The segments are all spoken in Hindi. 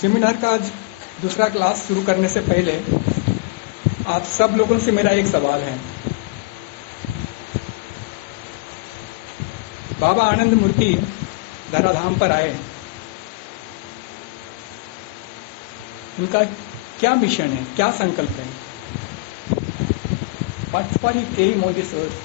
सेमिनार का आज दूसरा क्लास शुरू करने से पहले आप सब लोगों से मेरा एक सवाल है। बाबा आनंद मूर्ति धराधाम पर आए, उनका क्या मिशन है, क्या संकल्प है? What for he came on this earth?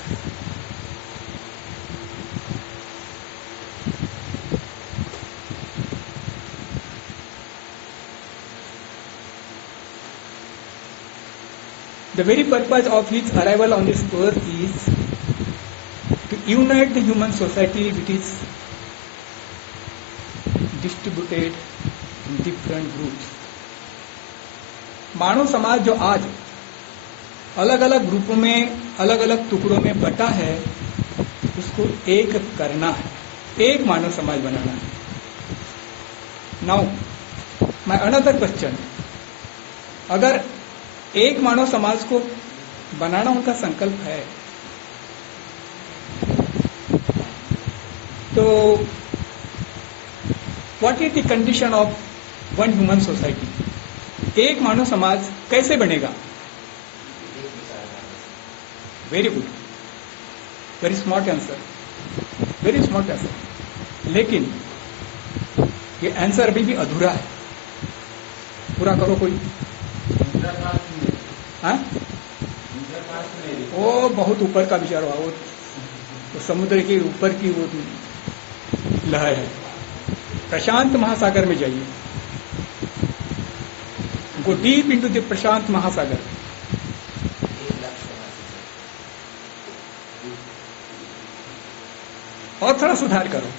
The very purpose of his arrival on this earth is to unite the human society which is distributed in different groups. मानव समाज जो आज अलग अलग ग्रुपों में, अलग अलग टुकड़ों में बटा है, उसको एक करना है, एक मानव समाज बनाना है। नाउ माय अनदर क्वेश्चन, अगर एक मानव समाज को बनाना उनका संकल्प है, तो what is the condition of one human society? एक मानव समाज कैसे बनेगा? Very good, very smart answer, very smart answer. लेकिन ये आंसर अभी भी अधूरा है, पूरा करो कोई। हाँ, वो बहुत ऊपर का विचार हुआ, वो समुद्र के ऊपर की वो लहर है। प्रशांत महासागर में जाइए, गो डीप इनटू द प्रशांत महासागर। और थोड़ा सुधार करो।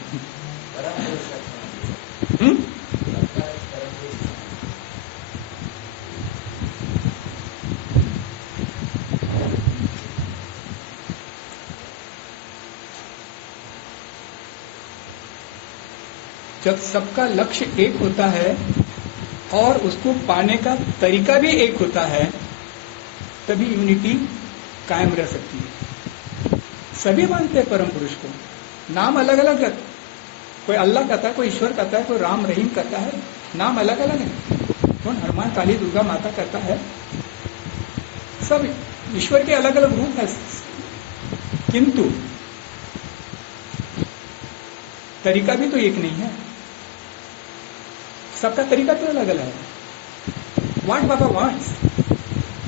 जब सबका लक्ष्य एक होता है और उसको पाने का तरीका भी एक होता है, तभी यूनिटी कायम रह सकती है। सभी मानते हैं परम पुरुष को, नाम अलग अलग है, कोई अल्लाह कहता है, कोई ईश्वर कहता है, कोई राम रहीम कहता है, नाम अलग अलग है। कौन हनुमान, काली, दुर्गा माता कहता है, सब ईश्वर के अलग अलग रूप है, किंतु तरीका भी तो एक नहीं है, सबका तरीका तो अलग अलग है। What Baba wants,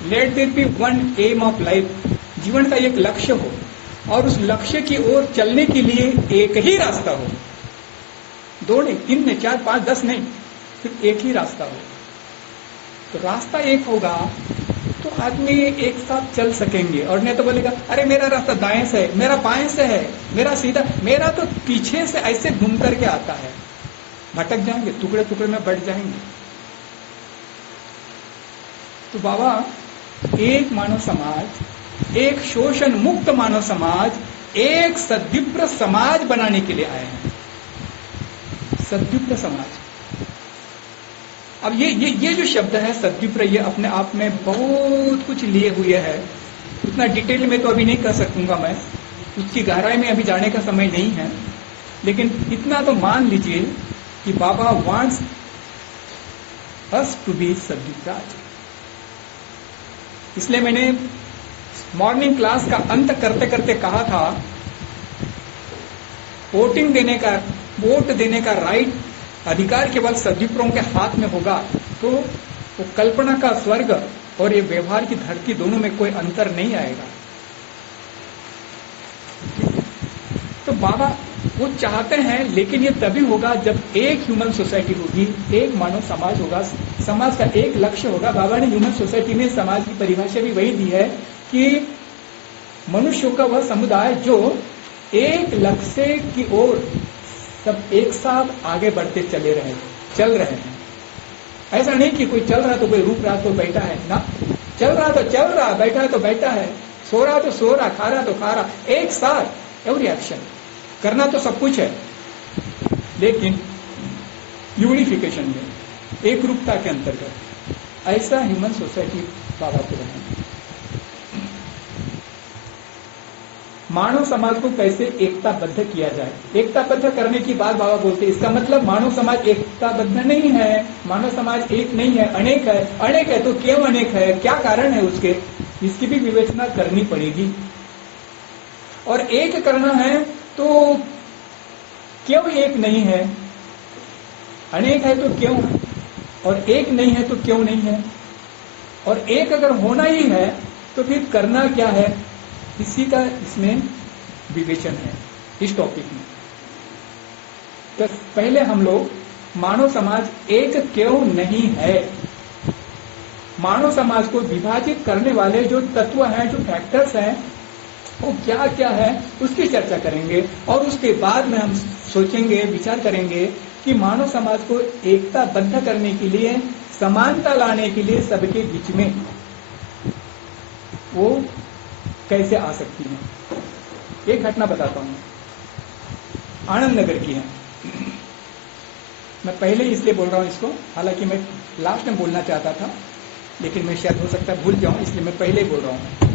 let there be one aim of life. जीवन का एक लक्ष्य हो और उस लक्ष्य की ओर चलने के लिए एक ही रास्ता हो, दो नहीं, तीन नहीं, चार, पांच, 10 नहीं, सिर्फ एक ही रास्ता हो। तो रास्ता एक होगा तो आदमी एक साथ चल सकेंगे, और नहीं तो बोलेगा अरे मेरा रास्ता दाएं से है, मेरा बाएं से है, मेरा सीधा, मेरा तो पीछे से ऐसे घूम करके आता है। भटक जाएंगे, टुकड़े टुकड़े में बढ़ जाएंगे। तो बाबा एक मानव समाज, एक शोषण मुक्त मानव समाज, एक सद्विप्र समाज बनाने के लिए आए हैं। सद्विप्र समाज। अब ये जो शब्द है सद्विप्र, ये अपने आप में बहुत कुछ लिए हुए है। उतना डिटेल में तो अभी नहीं कर सकूंगा मैं, उसकी गहराई में अभी जाने का समय नहीं है। लेकिन इतना तो मान लीजिए कि बाबा वांट्स अस टू बी सद्विप्राज। इसलिए मैंने मॉर्निंग क्लास का अंत करते करते कहा था, वोट देने का राइट, अधिकार केवल सद्विप्रों के हाथ में होगा, तो वो कल्पना का स्वर्ग और ये व्यवहार की धरती दोनों में कोई अंतर नहीं आएगा। तो बाबा वो चाहते हैं, लेकिन ये तभी होगा जब एक ह्यूमन सोसाइटी होगी, एक मानव समाज होगा, समाज का एक लक्ष्य होगा। बाबा ने ह्यूमन सोसाइटी में समाज की परिभाषा भी वही दी है कि मनुष्यों का वह समुदाय जो एक लक्ष्य की ओर सब एक साथ आगे बढ़ते चल रहे हैं। ऐसा नहीं कि कोई चल रहा तो कोई रुक रहा तो बैठा है ना, चल रहा तो चल रहा, बैठा है तो बैठा है, सो रहा तो सो रहा, खा रहा तो खा रहा, एक साथ एवरी एक्शन करना तो सब कुछ है, लेकिन यूनिफिकेशन में, एक रूपता के अंतर्गत। ऐसा ह्यूमन सोसाइटी बाबा को बनाना। मानव समाज को कैसे एकताबद्ध किया जाए। एकताबद्ध करने की बात बाबा बोलते हैं, इसका मतलब मानव समाज एकताबद्ध नहीं है, मानव समाज एक नहीं है, अनेक है। अनेक है तो क्यों अनेक है, क्या कारण है उसके, इसकी भी विवेचना करनी पड़ेगी। और एक करना है तो क्यों एक नहीं है, अनेक है तो क्यों है, और एक नहीं है तो क्यों नहीं है, और एक अगर होना ही है तो फिर करना क्या है, इसी का इसमें विवेचन है इस टॉपिक में। तो पहले हम लोग मानव समाज एक क्यों नहीं है, मानव समाज को विभाजित करने वाले जो तत्व हैं, जो फैक्टर्स हैं, वो क्या क्या है उसकी चर्चा करेंगे। और उसके बाद में हम सोचेंगे, विचार करेंगे कि मानव समाज को एकताबद्ध करने के लिए, समानता लाने के लिए सबके बीच में वो कैसे आ सकती है। एक घटना बताता हूं, आनंद नगर की है। मैं पहले इसलिए बोल रहा हूं इसको, हालांकि मैं लास्ट में बोलना चाहता था, लेकिन मैं शायद हो सकता है भूल जाऊं, इसलिए मैं पहले ही बोल रहा हूं।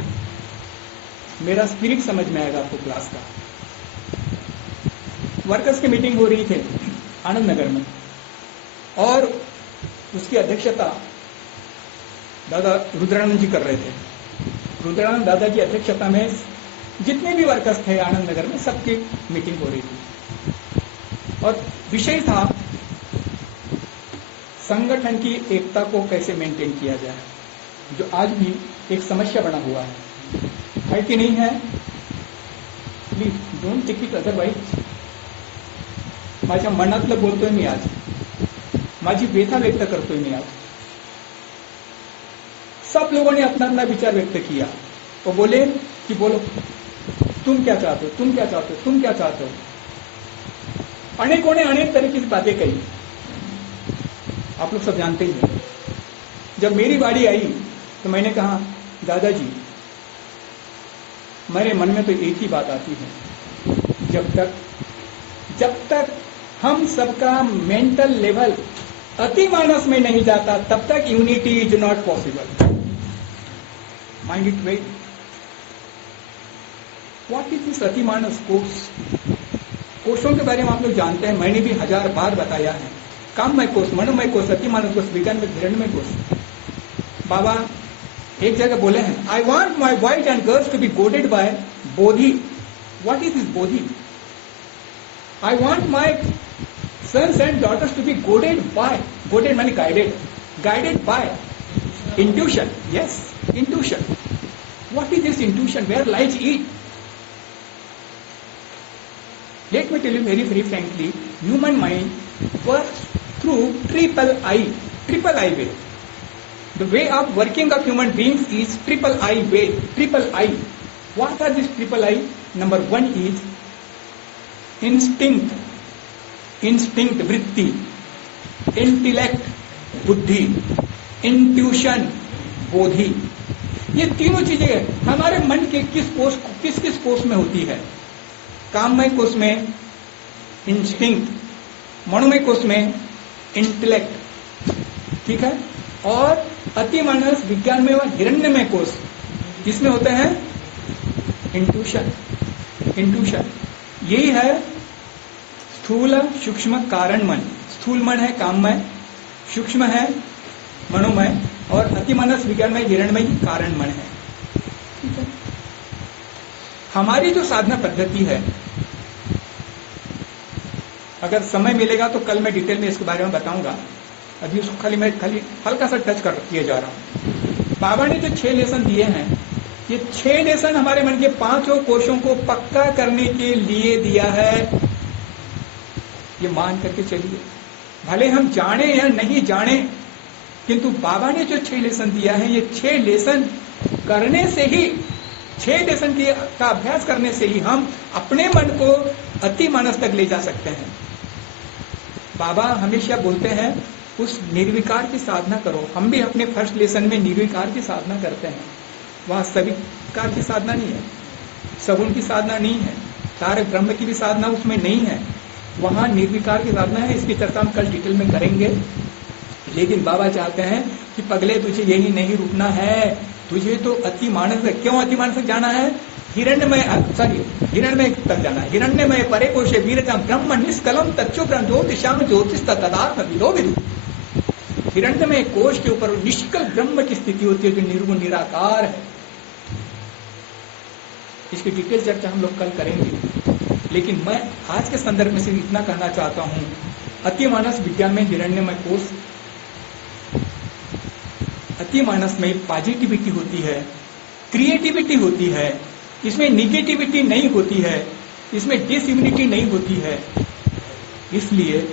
मेरा स्पिरिट समझ में आएगा आपको क्लास का। वर्कर्स की मीटिंग हो रही थी आनंद नगर में, और उसकी अध्यक्षता दादा रुद्रानंद जी कर रहे थे। रुद्रानंद दादा की अध्यक्षता में जितने भी वर्कर्स थे आनंद नगर में, सबकी मीटिंग हो रही थी, और विषय था संगठन की एकता को कैसे मेंटेन किया जाए, जो आज भी एक समस्या बना हुआ है कि नहीं है। Please don't take it otherwise. माझ्या मनातलं बोलतोय मी आज, माझी व्यथा व्यक्त करतोय मी आज। सब लोगों ने अपना अपना विचार व्यक्त किया, वो बोले कि बोलो तुम क्या चाहते हो, तुम क्या चाहते हो, तुम क्या चाहते हो। अनेकों ने अनेक तरीके की बातें कही, आप लोग सब जानते ही हैं। जब मेरी बारी आई तो मैंने कहा, दादाजी मेरे मन में तो एक ही बात आती है, जब तक हम सबका मेंटल लेवल अतिमानस में नहीं जाता, तब तक unity is not possible. Mind it wait. What is this अतिमानस कोष? कोषों के बारे में आप लोग जानते हैं, मैंने भी 1000 बार बताया है। काममय कोष, मनोमय कोष, अतिमानस कोष, विज्ञान में हिरण्यमय कोष। बाबा एक जगह बोले हैं, I want my boys and girls to be guided by बोधि। व्हाट इज दिस बोधि? I want my sons and daughters to be goaded माने guided by intuition. Yes, intuition. What is this intuition? Where lies it? Let me tell you very frankly, human mind works through triple I way. The way of working of human beings is triple I way. Triple I. What are these triple I? Number 1 is instinct वृत्ति, इंटेलेक्ट बुद्धि, इंट्यूशन बोधि। ये तीनों चीजें हमारे मन के किस कोष में होती है। काममय कोष में इंस्टिंक्ट, मनोमय कोष में इंटेलेक्ट, ठीक है, और अतिमानस विज्ञान में वह हिरण्यमय कोष, जिसमें होते हैं इंट्यूशन। यही है स्थूल सूक्ष्म कारण मन। स्थूल मन है काममय, सूक्ष्म है मनोमय, और अतिमानस विज्ञान में हिरण्यमय कारण मन है। ठीक है, हमारी जो साधना पद्धति है, अगर समय मिलेगा तो कल मैं डिटेल में इसके बारे में बताऊंगा, अभी उसको खाली हल्का सा टच कर किए जा रहा हूं। बाबा ने जो 6 लेसन दिए हैं, ये 6 लेसन हमारे मन के 5 कोशों को पक्का करने के लिए दिया है। ये मान करके चलिए, भले हम जाने या नहीं जाने, किंतु बाबा ने जो 6 लेसन दिया है, ये 6 लेसन करने से ही, 6 लेसन का अभ्यास करने से ही हम अपने मन को अतिमानस तक ले जा सकते हैं। बाबा हमेशा बोलते हैं उस निर्विकार की साधना करो। हम भी अपने फर्स्ट लेसन में निर्विकार की साधना करते हैं। वहां सविकार की साधना नहीं है, सगुण की साधना नहीं है, तारक ब्रह्म की भी साधना उसमें नहीं है, वहां निर्विकार की साधना है। इसकी चर्चा हम कल डिटेल में करेंगे। लेकिन बाबा चाहते हैं कि पगले तुझे यही नहीं रुकना है, तुझे तो अतिमानस, क्यों अतिमानस जाना है? हिरण्यमय तक जाना है। हिरण्यमय परे कोशे वीरजम ब्रह्म निष्कलम तच्चो ब्रह्म ज्योतिषाम ज्योतिष तदात्म विदो विदु। हिरण्यमय कोश के ऊपर निष्कल ब्रह्म की स्थिति होती है जो निर्गुण निराकार है। इसकी डिटेल चर्चा हम लोग कल करेंगे, लेकिन मैं आज के संदर्भ में सिर्फ इतना कहना चाहता हूं, अतिमानस विज्ञान में हिरण्यमय कोश, अतिमानस में पॉजिटिविटी होती है, क्रिएटिविटी होती है, इसमें निगेटिविटी नहीं होती है, इसमें डिसइम्यूनिटी नहीं होती है। इसलिए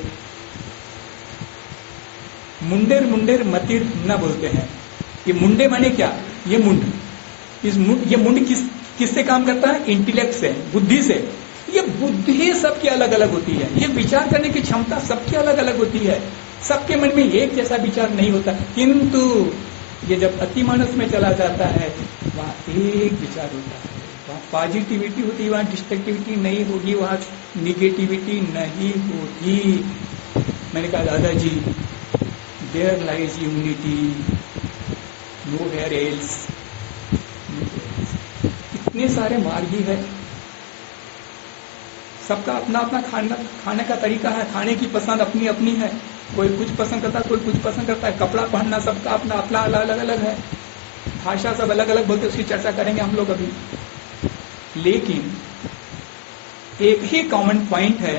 मुंडेर मुंडेर मतिर न बोलते हैं। ये मुंडे माने क्या? ये मुंड किससे काम करता है? इंटेलेक्ट से, बुद्धि से। ये बुद्धि सबकी अलग अलग होती है, ये विचार करने की क्षमता सबकी अलग अलग होती है, सबके मन में एक जैसा विचार नहीं होता। किंतु ये जब अतिमानस में चला जाता है वहां एक विचार होता है, वहां पॉजिटिविटी होती है, वहां डिस्ट्रक्टिविटी नहीं होगी, वहां निगेटिविटी नहीं होगी। मैंने कहा दादाजी there lies unity nowhere else. इतने सारे मार्ग ही है, सबका अपना अपना खाने का तरीका है, खाने की पसंद अपनी अपनी है, कोई कुछ पसंद करता है, कोई कुछ पसंद करता है, कपड़ा पहनना सबका अपना अपना अलग अलग है, भाषा सब अलग अलग बोलते, उसकी चर्चा करेंगे हम लोग अभी। लेकिन एक ही कॉमन पॉइंट है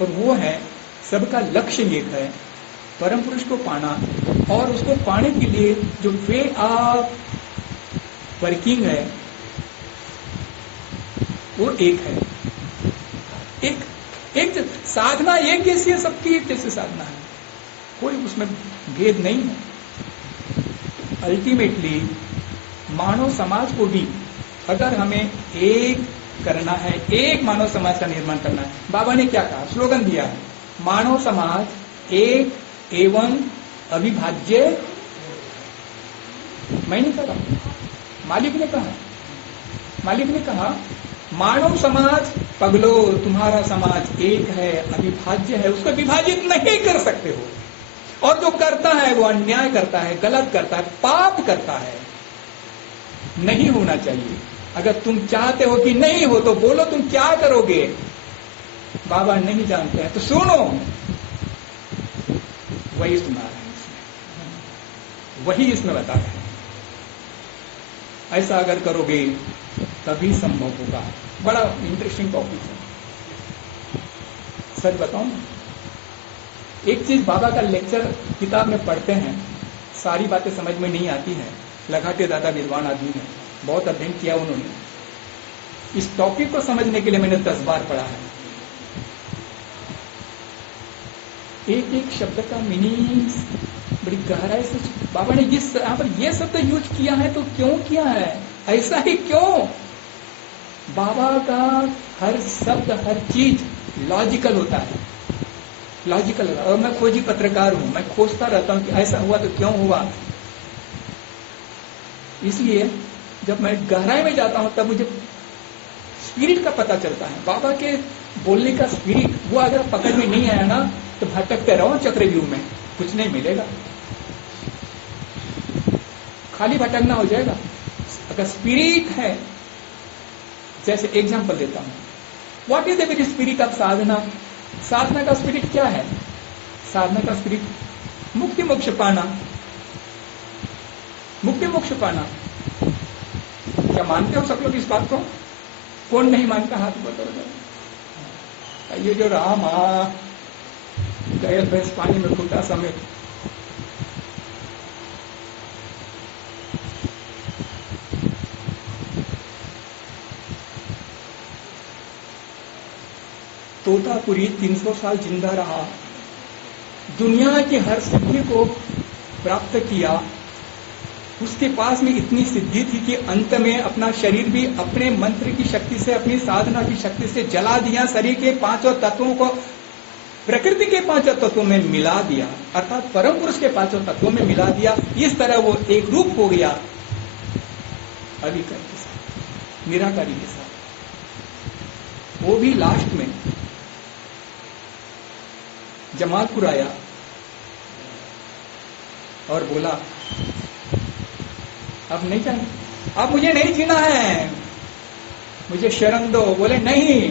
और वो है सबका लक्ष्य एक है, परम पुरुष को पाना, और उसको पाने के लिए जो वे ऑफ वर्किंग है वो एक है। एक साधना एक जैसी है, सबकी एक जैसी साधना है, कोई उसमें भेद नहीं है। अल्टीमेटली मानव समाज को भी अगर हमें एक करना है, एक मानव समाज का निर्माण करना है, बाबा ने क्या कहा, स्लोगन दिया है, मानव समाज एक एवं अविभाज्य। मैं नहीं कहा, मालिक ने कहा मानव समाज पगलो, तुम्हारा समाज एक है, अविभाज्य है, उसको विभाजित नहीं कर सकते हो, और जो करता है वो अन्याय करता है, गलत करता है, पाप करता है, नहीं होना चाहिए। अगर तुम चाहते हो कि नहीं हो तो बोलो तुम क्या करोगे। बाबा नहीं जानते हैं तो सुनो, वही सुना रहे हैं इसमें, वही इसमें बता रहे हैं। ऐसा अगर करोगे तभी संभव होगा। बड़ा इंटरेस्टिंग टॉपिक है, सच बताऊं, एक चीज बाबा का लेक्चर किताब में पढ़ते हैं, सारी बातें समझ में नहीं आती हैं। लगाटे दादा विद्वान आदमी है, बहुत अध्ययन किया उन्होंने। इस टॉपिक को समझने के लिए मैंने 10 बार पढ़ा है। एक एक शब्द का मीनिंग बड़ी गहराई से बाबा ने यहाँ पर ये शब्द यूज किया है तो क्यों किया है, ऐसा ही क्यों। बाबा का हर शब्द हर चीज लॉजिकल होता है, लॉजिकल होता है। और मैं खोजी पत्रकार हूं, मैं खोजता रहता हूं कि ऐसा हुआ तो क्यों हुआ। इसलिए जब मैं गहराई में जाता हूं तब मुझे स्पिरिट का पता चलता है, बाबा के बोलने का स्पिरिट। वो अगर पकड़ में नहीं आया ना तो भटकते रहो चक्रव्यूह में, कुछ नहीं मिलेगा, खाली भटकना हो जाएगा। अगर स्पिरिट है, जैसे एग्जांपल देता हूं, what is the very spirit of साधना। साधना का स्पिरिट क्या है? साधना का स्पिरिट मुक्ति मोक्ष पाना, मुक्ति मोक्ष पाना। क्या मानते हो सब लोग इस बात को? कौन नहीं मानता हाथ बताओ। ये जो राम गए भैंस पानी में खूटा समेत, तोतापुरी 300 साल जिंदा रहा, दुनिया की हर सिद्धि को प्राप्त किया। उसके पास में इतनी सिद्धि थी कि अंत में अपना शरीर भी अपने मंत्र की शक्ति से, अपनी साधना की शक्ति से जला दिया। शरीर के 5 तत्वों को प्रकृति के 5 तत्वों में मिला दिया, अर्थात परम पुरुष के 5 तत्वों में मिला दिया। इस तरह वो एक रूप हो गया अविकार के साथ, निराकारी के साथ। वो भी लास्ट में जमालपुर आया और बोला अब नहीं चाहिए, अब मुझे नहीं जीना है, मुझे शरण दो। बोले नहीं,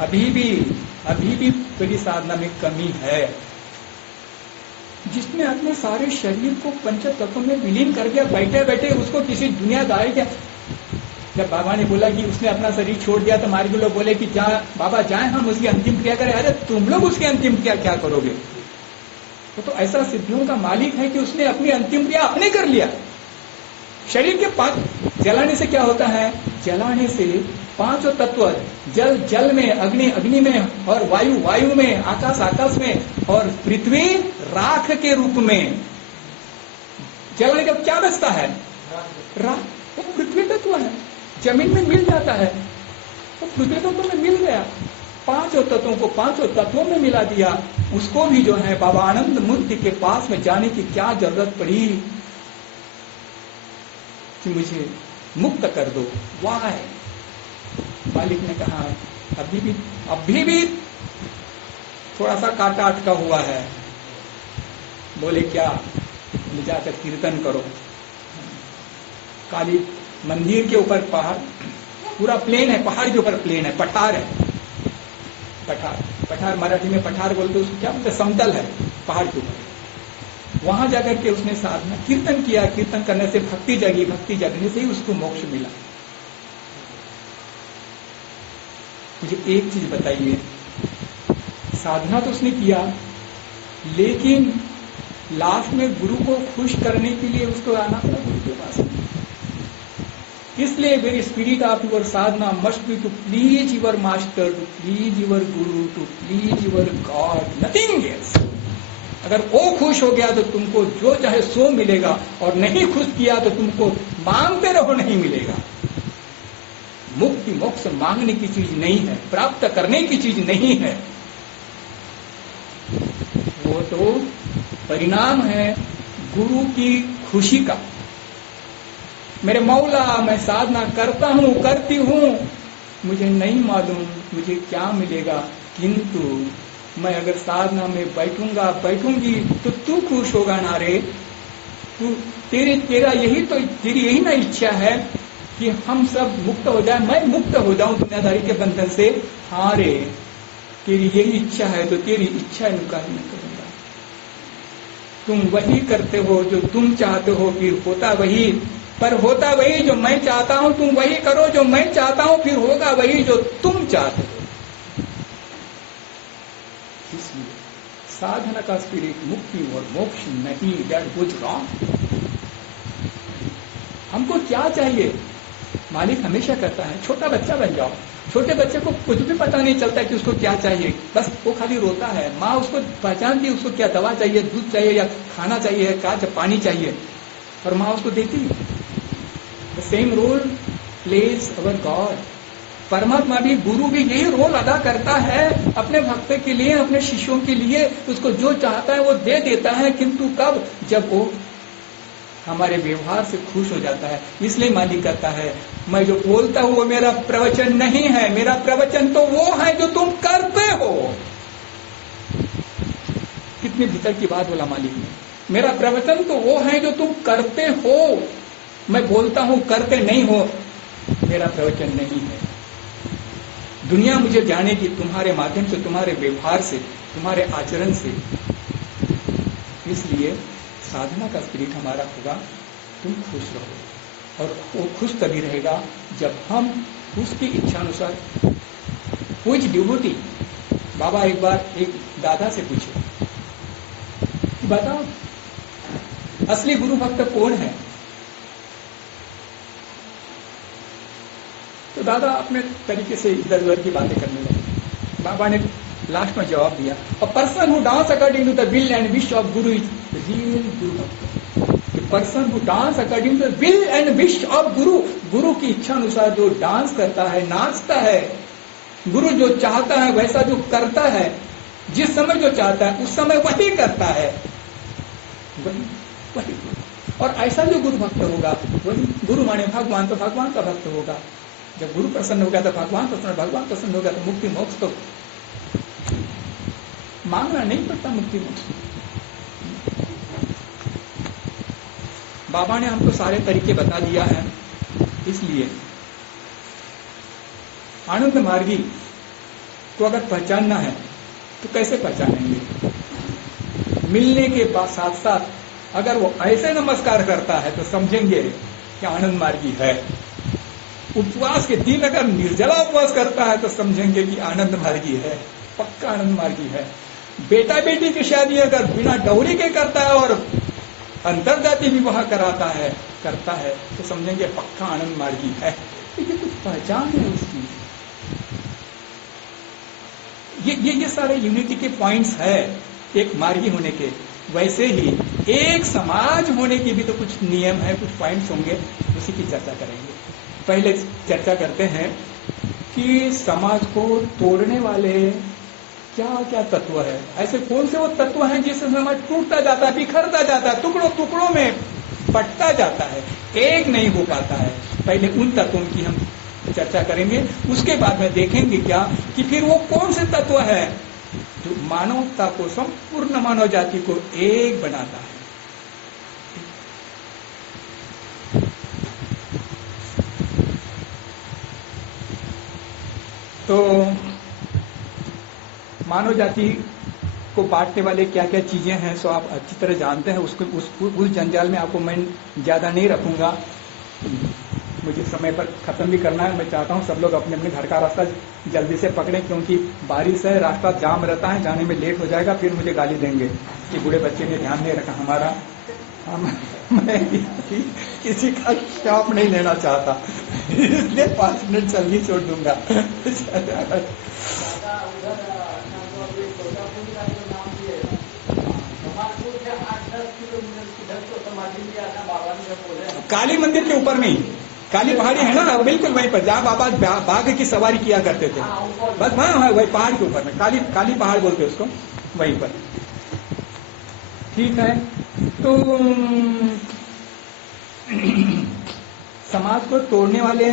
अभी भी तेरी साधना में कमी है। जिसने अपने सारे शरीर को पंच तत्वों में विलीन कर दिया, बैठे बैठे उसको किसी दुनियादारी के, जब बाबा ने बोला कि उसने अपना शरीर छोड़ दिया तो मार्गी लोग बोले कि जा बाबा जाए हम उसकी अंतिम क्रिया करें। अरे तुम लोग उसकी अंतिम क्रिया क्या करोगे? तो ऐसा सिद्धियों का मालिक है कि उसने अपनी अंतिम क्रिया अपने कर लिया। शरीर के पांच जलाने से क्या होता है? जलाने से पांचों तत्व, जल जल में, अग्नि अग्नि में, और वायु वायु में, आकाश आकाश में, और पृथ्वी राख के रूप में। जलाने का क्या बचता है? राख। वो पृथ्वी तत्व है, जमीन में मिल जाता है, वो पृथ्वी तत्व में मिल गया। पांचों तत्वों को पांचों तत्वों में मिला दिया। उसको भी जो है बाबा आनंद मूर्ति के पास में जाने की क्या जरूरत पड़ी कि मुझे मुक्त कर दो। वाह! मालिक ने कहा अभी भी थोड़ा सा कांटा अटका हुआ है। बोले क्या? ले जाकर कीर्तन करो। काली मंदिर के ऊपर पहाड़, पूरा प्लेन है, पहाड़ के ऊपर प्लेन है, पठार है। पठार मराठी में पठार बोलते, उसको क्या बोलते? समतल है पहाड़ के ऊपर। वहां जाकर के उसने साधना कीर्तन किया। कीर्तन करने से भक्ति जगी, भक्ति जगने से ही उसको मोक्ष मिला। मुझे एक चीज बताइए, साधना तो उसने किया, लेकिन लास्ट में गुरु को खुश करने के लिए उसको आना पड़ा गुरु के पास। इसलिए वेरी स्पिरिट ऑफ योर साधना must be to please your master, to please your guru, to please your God, nothing else. अगर वो खुश हो गया तो तुमको जो चाहे सो मिलेगा, और नहीं खुश किया तो तुमको मांगते रहो, नहीं मिलेगा। मुक्ति मोक्ष मांगने की चीज नहीं है, प्राप्त करने की चीज नहीं है। वो तो परिणाम है गुरु की खुशी का। मेरे मौला, मैं साधना करता हूं, करती हूं, मुझे नहीं मालूम मुझे क्या मिलेगा, किंतु मैं अगर साधना में बैठूंगी तो तू खुश होगा ना रे। तेरी यही ना इच्छा है कि हम सब मुक्त हो जाए, मैं मुक्त हो जाऊं दुनियादारी के बंधन से। हाँ रे, तेरी यही इच्छा है तो तेरी इच्छा इनकार न करूंगा। तुम वही करते हो जो तुम चाहते हो, फिर होता वही, पर होता वही जो मैं चाहता हूं। तुम वही करो जो मैं चाहता हूं, फिर होगा वही जो तुम चाहते हो। इसलिए साधना का स्पिरिट मुक्ति और मोक्ष नहीं, दैट गोज रॉन्ग। हमको क्या चाहिए? मालिक हमेशा कहता है छोटा बच्चा बन जाओ। छोटे बच्चे को कुछ भी पता नहीं चलता कि उसको क्या चाहिए, बस वो खाली रोता है। माँ उसको पहचानती है उसको क्या दवा चाहिए, दूध चाहिए, या खाना चाहिए, क्या पानी चाहिए, और माँ उसको देती है। The same role plays our God. परमात्मा भी, गुरु भी यही रोल अदा करता है अपने भक्त के लिए, अपने शिष्यों के लिए। उसको जो चाहता है वो दे देता है, किंतु कब? जब वो हमारे व्यवहार से खुश हो जाता है। इसलिए मालिक कहता है मैं जो बोलता हूं वो मेरा प्रवचन नहीं है, मेरा प्रवचन तो वो है जो तुम करते हो। कितने भीतर की बात बोला मालिक ने। मेरा प्रवचन तो वो है जो तुम करते हो। मैं बोलता हूं, करते नहीं हो, मेरा प्रवचन नहीं है। दुनिया मुझे जानेगी तुम्हारे माध्यम से, तुम्हारे व्यवहार से, तुम्हारे आचरण से। इसलिए साधना का स्पिरिट हमारा होगा तुम खुश रहो, और वो खुश तभी रहेगा जब हम उसकी इच्छानुसार। कुछ डिवोटी, बाबा एक बार एक दादा से पूछे, बताओ असली गुरु भक्त कौन है? तो दादा अपने तरीके से इधर उधर की बातें करने लगे। बाबा ने लास्ट में जवाब दिया, a person who dance according to the will and wish of guru is real guru bhakt. Person who dance according to the will and wish of guru, गुरु की इच्छा अनुसार जो डांस करता है, नाचता है, गुरु जो चाहता है वैसा जो करता है, जिस समय जो चाहता है उस समय वही करता है, वही। और ऐसा जो गुरु भक्त होगा वही गुरु माने भगवान, तो भगवान का भक्त होगा। जब गुरु प्रसन्न हो गया तो भगवान प्रसन्न, भगवान प्रसन्न हो गया तो मुक्ति मोक्ष तो मांगना नहीं पड़ता। मुक्ति मोक्ष बाबा ने हमको सारे तरीके बता दिया है। इसलिए आनंद मार्गी को अगर पहचानना है तो कैसे पहचानेंगे? मिलने के बाद साथ साथ अगर वो ऐसे नमस्कार करता है तो समझेंगे कि आनंद मार्गी है। उपवास के दिन अगर निर्जला उपवास करता है तो समझेंगे कि आनंद मार्गी है, पक्का आनंद मार्गी है। बेटा बेटी की शादी अगर बिना डौरी के करता है और अंतर्जातीय विवाह करता है तो समझेंगे पक्का आनंद मार्गी है। तो ये कुछ पहचान है उसकी। ये सारे यूनिटी के पॉइंट्स है एक मार्गी होने के। वैसे ही एक समाज होने की भी तो कुछ नियम है, कुछ पॉइंट्स होंगे, उसी की चर्चा करेंगे। पहले चर्चा करते हैं कि समाज को तोड़ने वाले क्या क्या तत्व है, ऐसे कौन से वो तत्व हैं जिससे समाज टूटता जाता है, बिखरता जाता है, टुकड़ों टुकड़ों में बंटता जाता है, एक नहीं हो पाता है। पहले उन तत्वों की हम चर्चा करेंगे, उसके बाद में देखेंगे क्या कि फिर वो कौन से तत्व है जो मानवता को, संपूर्ण मानव जाति को एक बनाता है। तो मानव जाति को बांटने वाले क्या क्या चीजें हैं सो आप अच्छी तरह जानते हैं। उसको उस जंजाल में आपको मैं ज्यादा नहीं रखूंगा, मुझे समय पर खत्म भी करना है। मैं चाहता हूं सब लोग अपने अपने घर का रास्ता जल्दी से पकड़ें, क्योंकि बारिश है, रास्ता जाम रहता है, जाने में लेट हो जाएगा, फिर मुझे गाली देंगे कि बूढ़े बच्चे ने ध्यान नहीं रखा हमारा। मैं किसी का शॉप नहीं लेना चाहता, इसलिए 5 मिनट जल्दी छोड़ दूंगा। काली मंदिर के ऊपर नहीं, काली पहाड़ी है ना, बिल्कुल वहीं पर जहाँ बाबा बाघ की सवारी किया करते थे, बस वहाँ वही पहाड़ के ऊपर में काली पहाड़ बोलते हैं उसको, वहीं पर। ठीक है, तो समाज को तोड़ने वाले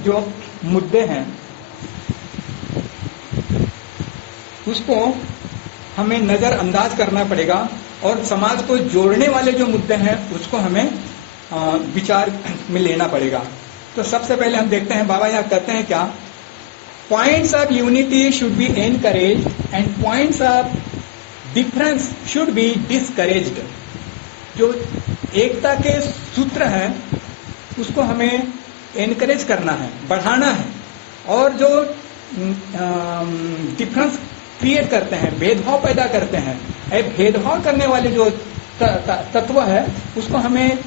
जो मुद्दे हैं उसको हमें नजरअंदाज करना पड़ेगा, और समाज को जोड़ने वाले जो मुद्दे हैं उसको हमें विचार में लेना पड़ेगा। तो सबसे पहले हम देखते हैं बाबा यहाँ कहते हैं क्या, points of unity should be encourage and points of difference should be discouraged. जो एकता के सूत्र हैं उसको हमें एनकरेज करना है, बढ़ाना है, और जो डिफरेंस क्रिएट करते हैं, भेदभाव पैदा करते हैं, भेदभाव करने वाले जो तत्व है उसको हमें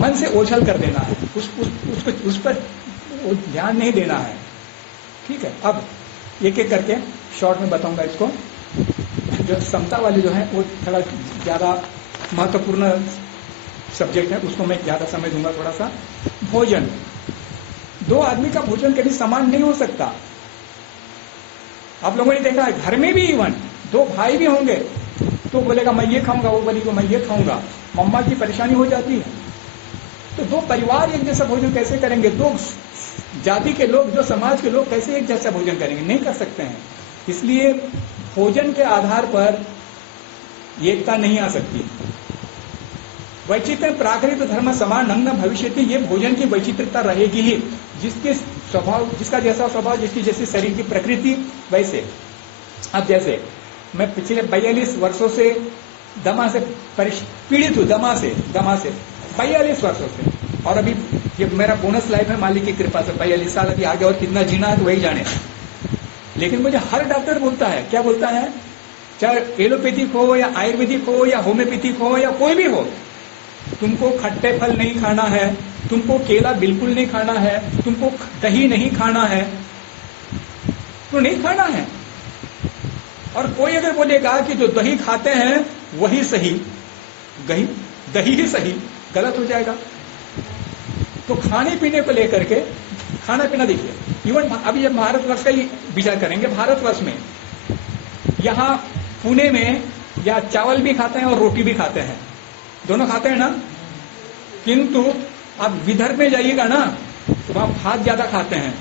मन से ओझल कर देना है, उस पर ध्यान नहीं देना है। ठीक है, अब एक एक करके शॉर्ट में बताऊंगा इसको। जो समता वाली जो है वो थोड़ा ज्यादा महत्वपूर्ण सब्जेक्ट है, उसको मैं ज्यादा समय दूंगा थोड़ा सा। भोजन, 2 आदमी का भोजन कभी समान नहीं हो सकता। आप लोगों ने देखा है घर में भी, इवन 2 भाई भी होंगे तो बोलेगा मैं ये खाऊंगा, वो बोलेगा मैं ये खाऊंगा, मम्मा की परेशानी हो जाती है। तो 2 परिवार एक जैसा भोजन कैसे करेंगे? 2 जाति के लोग, जो समाज के लोग कैसे एक जैसा भोजन करेंगे? नहीं कर सकते हैं। इसलिए भोजन के आधार पर एकता नहीं आ सकती। वैचित्र प्राकृत धर्म समान अंग भविष्यति, ये भोजन की वैचित्रता रहेगी ही। जिसके स्वभाव, जिसका जैसा स्वभाव, जिसकी जैसी शरीर की प्रकृति वैसे। अब जैसे मैं पिछले 42 वर्षों से दमा से पीड़ित हूँ, दमा से 42 वर्षों से, और अभी ये मेरा बोनस लाइफ है मालिक की कृपा से, 42 साल अभी आगे, और कितना जीना है तो वही जाने। लेकिन मुझे हर डॉक्टर बोलता है, क्या बोलता है, चाहे एलोपैथिक हो या आयुर्वेदिक हो या होम्योपैथिक हो या कोई भी हो, तुमको खट्टे फल नहीं खाना है, तुमको केला बिल्कुल नहीं खाना है, तुमको दही नहीं खाना है, तो नहीं खाना है। और कोई अगर बोलेगा कि जो दही खाते हैं वही सही, दही ही सही, गलत हो जाएगा। तो खाने पीने को लेकर के, खाना पीना देखिए, इवन अभी जब भारतवर्ष का ही विचार करेंगे, भारतवर्ष में यहाँ पुणे में या चावल भी खाते हैं और रोटी भी खाते हैं, दोनों खाते हैं ना। किंतु आप विदर्भ में जाइएगा ना तो वहां भात ज्यादा खाते हैं,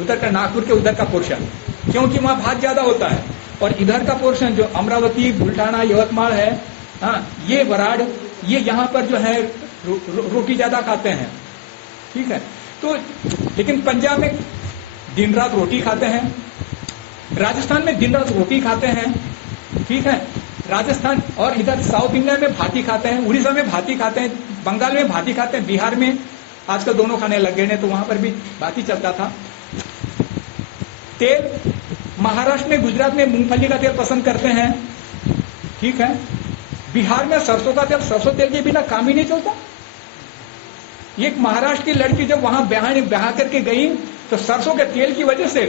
उधर का नागपुर के उधर का पोर्शन, क्योंकि वहां भात ज्यादा होता है। और इधर का पोर्शन जो अमरावती, बुल्ढाना, यवतमाल है, हाँ, ये वराड, ये यहाँ पर जो है रोटी ज्यादा खाते हैं। ठीक है, तो लेकिन पंजाब में दिन रात रोटी खाते हैं। राजस्थान में दिन रात रोटी खाते हैं, ठीक है। राजस्थान और इधर साउथ इंडिया में भाती खाते हैं, उड़ीसा में भाती खाते हैं, बंगाल में भाती खाते हैं, बिहार में आजकल दोनों खाने लग गए हैं, तो वहां पर भी भाती चलता था। तेल महाराष्ट्र में, गुजरात में मूंगफली का तेल पसंद करते हैं, ठीक है। बिहार में सरसों का तेल, सरसों तेल के बिना काम ही नहीं चलता। एक महाराष्ट्र की लड़की जब वहां ब्याह करके गई तो सरसों के तेल की वजह से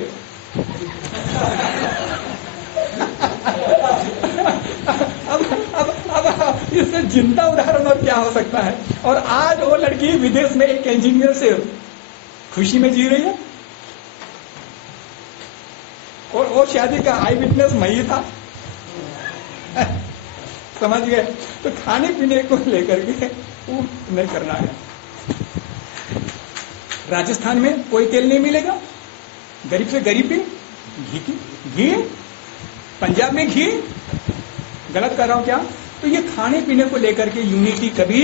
अब इससे जिंदा उदाहरण और क्या हो सकता है। और आज वो लड़की विदेश में एक इंजीनियर से खुशी में जी रही है, और वो शादी का आई विटनेस मैं ही था। समझ गए। तो खाने पीने को लेकर के वो नहीं करना है। राजस्थान में कोई तेल नहीं मिलेगा, गरीब से गरीब भी घी, पंजाब में घी, गलत कर रहा हूं क्या? तो ये खाने पीने को लेकर के यूनिटी कभी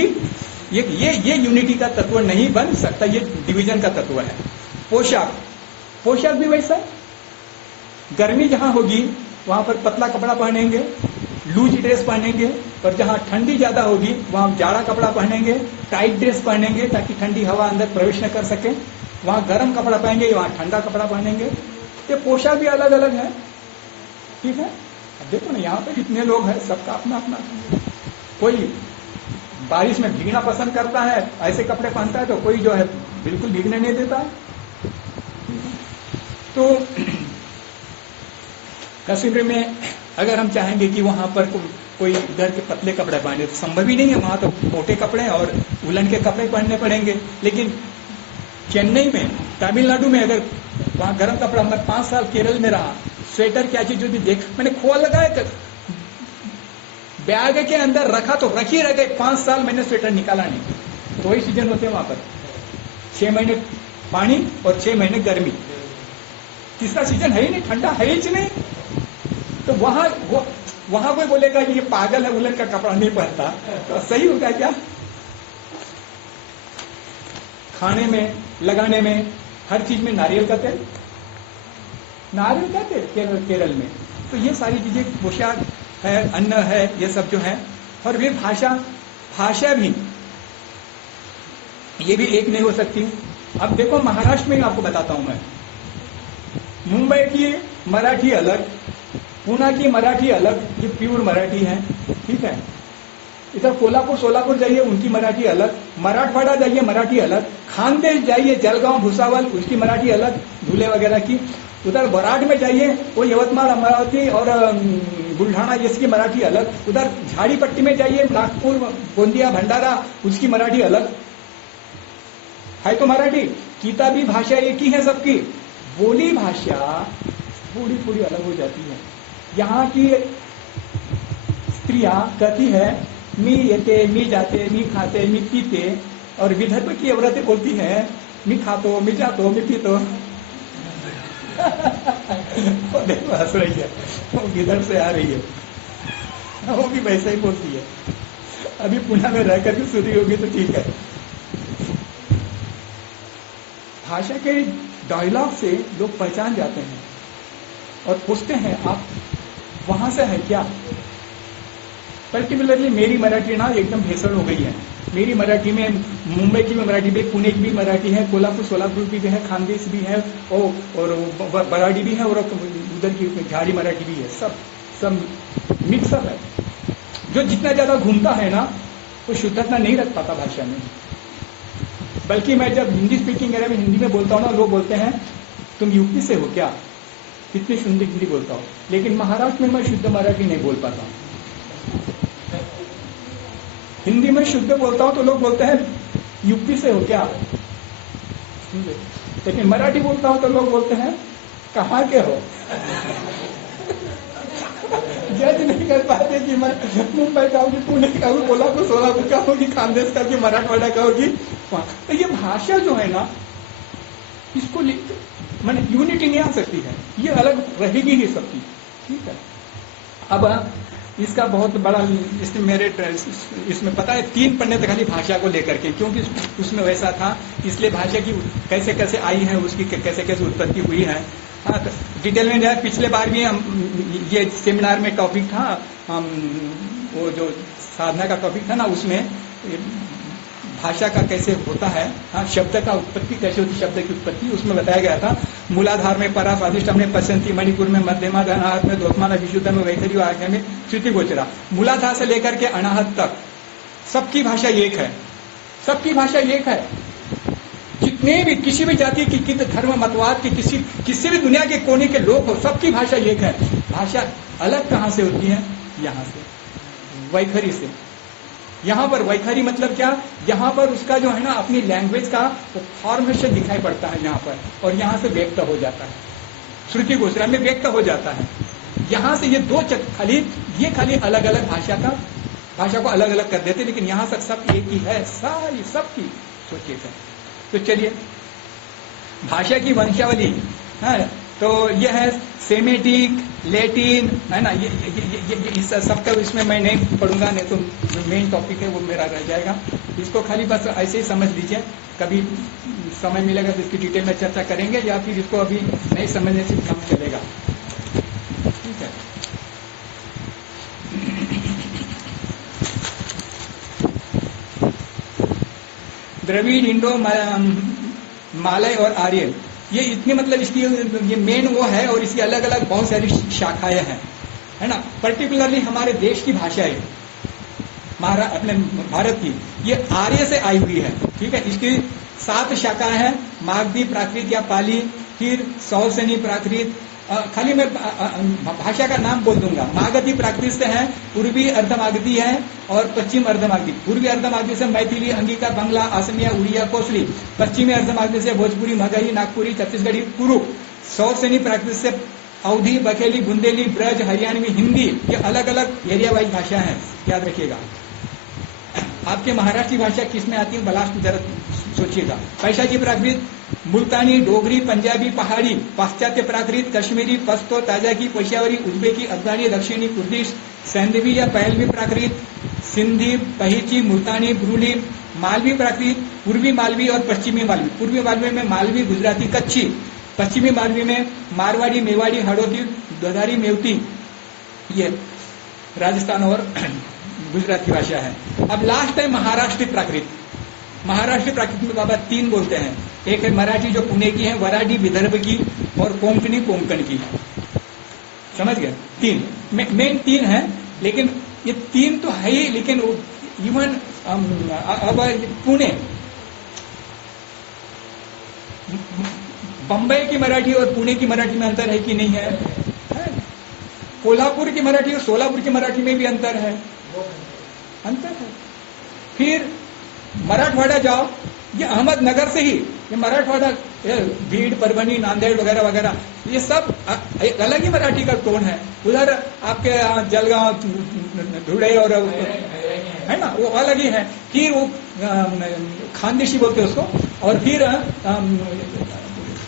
ये यूनिटी का तत्व नहीं बन सकता, ये डिवीजन का तत्व है। पोशाक भी वैसा है। गर्मी जहां होगी वहां पर पतला कपड़ा पहनेंगे, लूज ड्रेस पहनेंगे, और जहां ठंडी ज्यादा होगी वहां जाड़ा कपड़ा पहनेंगे, टाइट ड्रेस पहनेंगे ताकि ठंडी हवा अंदर प्रवेश न कर सके। वहां गर्म कपड़ा पहनेंगे, वहां ठंडा कपड़ा पहनेंगे। ये पोशाक भी अलग अलग है, ठीक है। अब देखो ना, यहाँ पे कितने लोग हैं, सबका अपना अपना। कोई बारिश में भीगना पसंद करता है, ऐसे कपड़े पहनता है, तो कोई जो है बिल्कुल भीगने नहीं देता है। तो कश्मीर में अगर हम चाहेंगे कि वहां पर कोई इधर के पतले कपड़े पहने तो संभव ही नहीं है, वहां तो मोटे कपड़े और उलन के कपड़े पहनने पड़ेंगे। लेकिन चेन्नई में, तमिलनाडु में अगर वहां गर्म कपड़ा, मैं 5 साल केरल में रहा, स्वेटर क्या चीज होती देख, मैंने खोआ लगाया, बैग के अंदर रखा तो रखी रह गई, 5 साल मैंने स्वेटर निकाला नहीं। 2 ही सीजन होते हैं वहां पर, 6 महीने पानी और 6 महीने गर्मी, तीसरा सीजन है ही नहीं, ठंडा है ही नहीं। तो वहां कोई बोलेगा कि ये पागल है, उलन का कपड़ा नहीं पहनता, तो सही होगा क्या? खाने में, लगाने में, हर चीज में नारियल का तेल केरल में। तो ये सारी चीजें, पोशाक है, अन्न है, ये सब जो है। और वे भाषा भी ये भी एक नहीं हो सकती। अब देखो महाराष्ट्र में आपको बताता हूं मैं, मुंबई की मराठी अलग, पुणे की मराठी अलग, ये प्योर मराठी है, ठीक है। इधर कोल्हापुर सोलापुर जाइए, उनकी मराठी अलग, मराठवाड़ा जाइए मराठी अलग, खानदेश जाइए, जलगांव भुसावल, उसकी मराठी अलग, धुले वगैरह की। उधर वराड में जाइए, वो यवतमाल अमरावती और बुल्ढाना, इसकी मराठी अलग। उधर झाड़ीपट्टी में जाइए, नागपुर गोंदिया भंडारा, उसकी मराठी अलग है। तो मराठी किताबी भाषा एक ही है सबकी, बोली भाषा थोड़ी थोड़ी अलग हो जाती है। यहाँ की स्त्रियां कहती है मी येते, मी जाते, मी खाते, मी पीते, और विदर्भ की औरतें बोलती है मी खातो, मी जातो, मी पीतो। देखो हंस रही है, वो विदर्भ से आ रही है, वो भी वैसे ही बोलती है। अभी पुणे में रह करके सुनी होगी तो ठीक है। भाषा के डायलॉग से लोग पहचान जाते हैं और पूछते हैं आप वहां से है क्या। पर्टिकुलरली मेरी मराठी ना एकदम भेसड़ हो गई है। मेरी मराठी में मुंबई की भी मराठी भी, पुणे की भी मराठी है, कोल्हापुर सोलापुर की भी है, खानदेश भी है, और बराड़ी भी है, और उधर की झाड़ी मराठी भी है। सब मिक्सअप है। जो जितना ज्यादा घूमता है ना, वो शुद्धता नहीं रख पाता भाषा में। बल्कि मैं जब हिंदी स्पीकिंग एरिया में हिंदी में बोलता हूँ ना, लोग बोलते हैं तुम यूपी से हो क्या, इतनी शुद्ध हिंदी बोलता हूँ। लेकिन महाराष्ट्र में मैं शुद्ध मराठी नहीं बोल पाता हूँ। हिंदी में शुद्ध बोलता हूं तो लोग बोलते हैं यूपी से हो क्या, लेकिन मराठी बोलता हूं तो लोग बोलते हैं कहां के हो। जज नहीं कर पाते कि मैं मुंबई का होगी, पुणे का होगी, कोल्हापुर सोलापुर का होगी, खानदेश का होगी, मराठवाड़ा का होगी। तो ये भाषा जो है ना, इसको मैंने यूनिटी नहीं आ सकती है, ये अलग रहेगी ही सबकी, ठीक है। अब इसका बहुत बड़ा इसमें मेरे इसमें पता है 3 पन्ने तक खाली भाषा को लेकर के, क्योंकि उसमें वैसा था, इसलिए भाषा की कैसे कैसे आई है, उसकी कैसे कैसे उत्पत्ति हुई है। हाँ, तो डिटेल में जाए, पिछले बार भी हम ये सेमिनार में टॉपिक था, वो जो साधना का टॉपिक था ना, उसमें भाषा का कैसे होता है, हाँ, शब्द का उत्पत्ति कैसे होती, शब्द की उत्पत्ति उसमें बताया गया था। मूलाधार में परा, स्वादिष्ट में पश्चंती, मणिपुर में मध्यमा, अनाहत में द्योतमान, विशुद्ध में वैखरी, आज्ञा में श्रुति गोचरा। मूलाधार से लेकर के अनाहत तक सबकी भाषा एक है, सबकी भाषा एक है। जितने भी किसी भी जाति की धर्म मतवाद की किसी भी दुनिया के कोने के लोग हो, सबकी भाषा एक है। भाषा अलग कहां से होती है? यहां से, वैखरी से। यहां पर वैखरी मतलब क्या? यहां पर उसका जो है ना अपनी लैंग्वेज का फॉर्मेशन दिखाई पड़ता है यहां पर, और यहां से व्यक्त हो जाता है, श्रुति गोचरा में व्यक्त हो जाता है। यहां से ये दो खाली अलग अलग भाषा को अलग अलग कर देते, लेकिन यहां तक सब एक ही है, सारी सबकी सोचिए है। तो चलिए भाषा की वंशावली है, तो यह है सेमेटिक, लैटिन, है ना, ये सबका इसमें मैं नहीं पढ़ूंगा, नहीं तो जो मेन टॉपिक है वो मेरा रह जाएगा। इसको खाली बस ऐसे ही समझ लीजिए, कभी समय मिलेगा तो इसकी डिटेल में चर्चा करेंगे, या फिर इसको अभी नहीं समझने से काम चलेगा। ठीक है, द्रविड़, इंडो, मालय और आर्य, ये इतनी मतलब इसकी ये मेन वो है, और इसकी अलग अलग बहुत सारी शाखाएं हैं, है ना। पर्टिकुलरली हमारे देश की भाषाएं, अपने भारत की, ये आर्य से आई हुई है। ठीक है, इसकी 7 शाखाएं हैं, मागधी प्राकृत या पाली, फिर सौसनी प्राकृत, खाली मैं भाषा का नाम बोल दूंगा। मागधी प्राकृत से है, पूर्वी अर्धमागधी है और पश्चिम अर्धमागधी। पूर्वी अर्धमागधी से मैथिली, अंगिका, बंगला, असमिया, उड़िया, कोसली। पश्चिमी अर्धमागधी से भोजपुरी, मगही, नागपुरी, छत्तीसगढ़ी, कुरु। सौसनी प्राकृत से अवधी, बघेली, बुंदेली, ब्रज, हरियाणवी, हिंदी। ये अलग अलग एरिया वाइज भाषा है, याद रखिएगा। आपके महाराष्ट्र की भाषा किसमें आती है, बलास्ट जरा सोचिएगा। पैशाची प्राकृत, मुल्तानी, डोगरी, पंजाबी, पहाड़ी। पाश्चात्य प्राकृत, कश्मीरी, पश्तो, ताजाकी, पेशावरी, उज्बेकी, अफगानी, दक्षिणी, कुर्दिश, सैंधवी या पहलवी प्राकृत, सिंधी, पहीची, मुल्तानी, ब्रूली। मालवी प्राकृत, पूर्वी मालवी और पश्चिमी मालवी। पूर्वी मालवी में मालवी, गुजराती, कच्छी। पश्चिमी मालवी में मारवाड़ी, मेवाड़ी, हड़ौती, दोधारी, मेवती। ये राजस्थान और गुजरात की भाषा है। अब लास्ट है महाराष्ट्र प्राकृत। महाराष्ट्र प्राकृत में बाबा 3 बोलते हैं। एक है मराठी जो पुणे की है, वराडी विदर्भ की, और कोंकणी कोंकण की। समझ गए? 3 मेन 3 है, लेकिन ये 3 तो है ही, लेकिन इवन अब पुणे, बंबई की मराठी और पुणे की मराठी में अंतर है कि नहीं है? कोल्हापुर की मराठी और सोलापुर की मराठी में भी अंतर है, अंतर है। फिर मराठवाड़ा जाओ, ये अहमदनगर से ही ये मराठवाड़ा, भीड़, परभनी, नांदेड़ वगैरह वगैरह, ये सब एक अलग ही मराठी का टोन है। उधर आपके जलगांव, धुड़े और है ना, वो अलग ही है। फिर वो खानदेशी बोलते हैं उसको, और फिर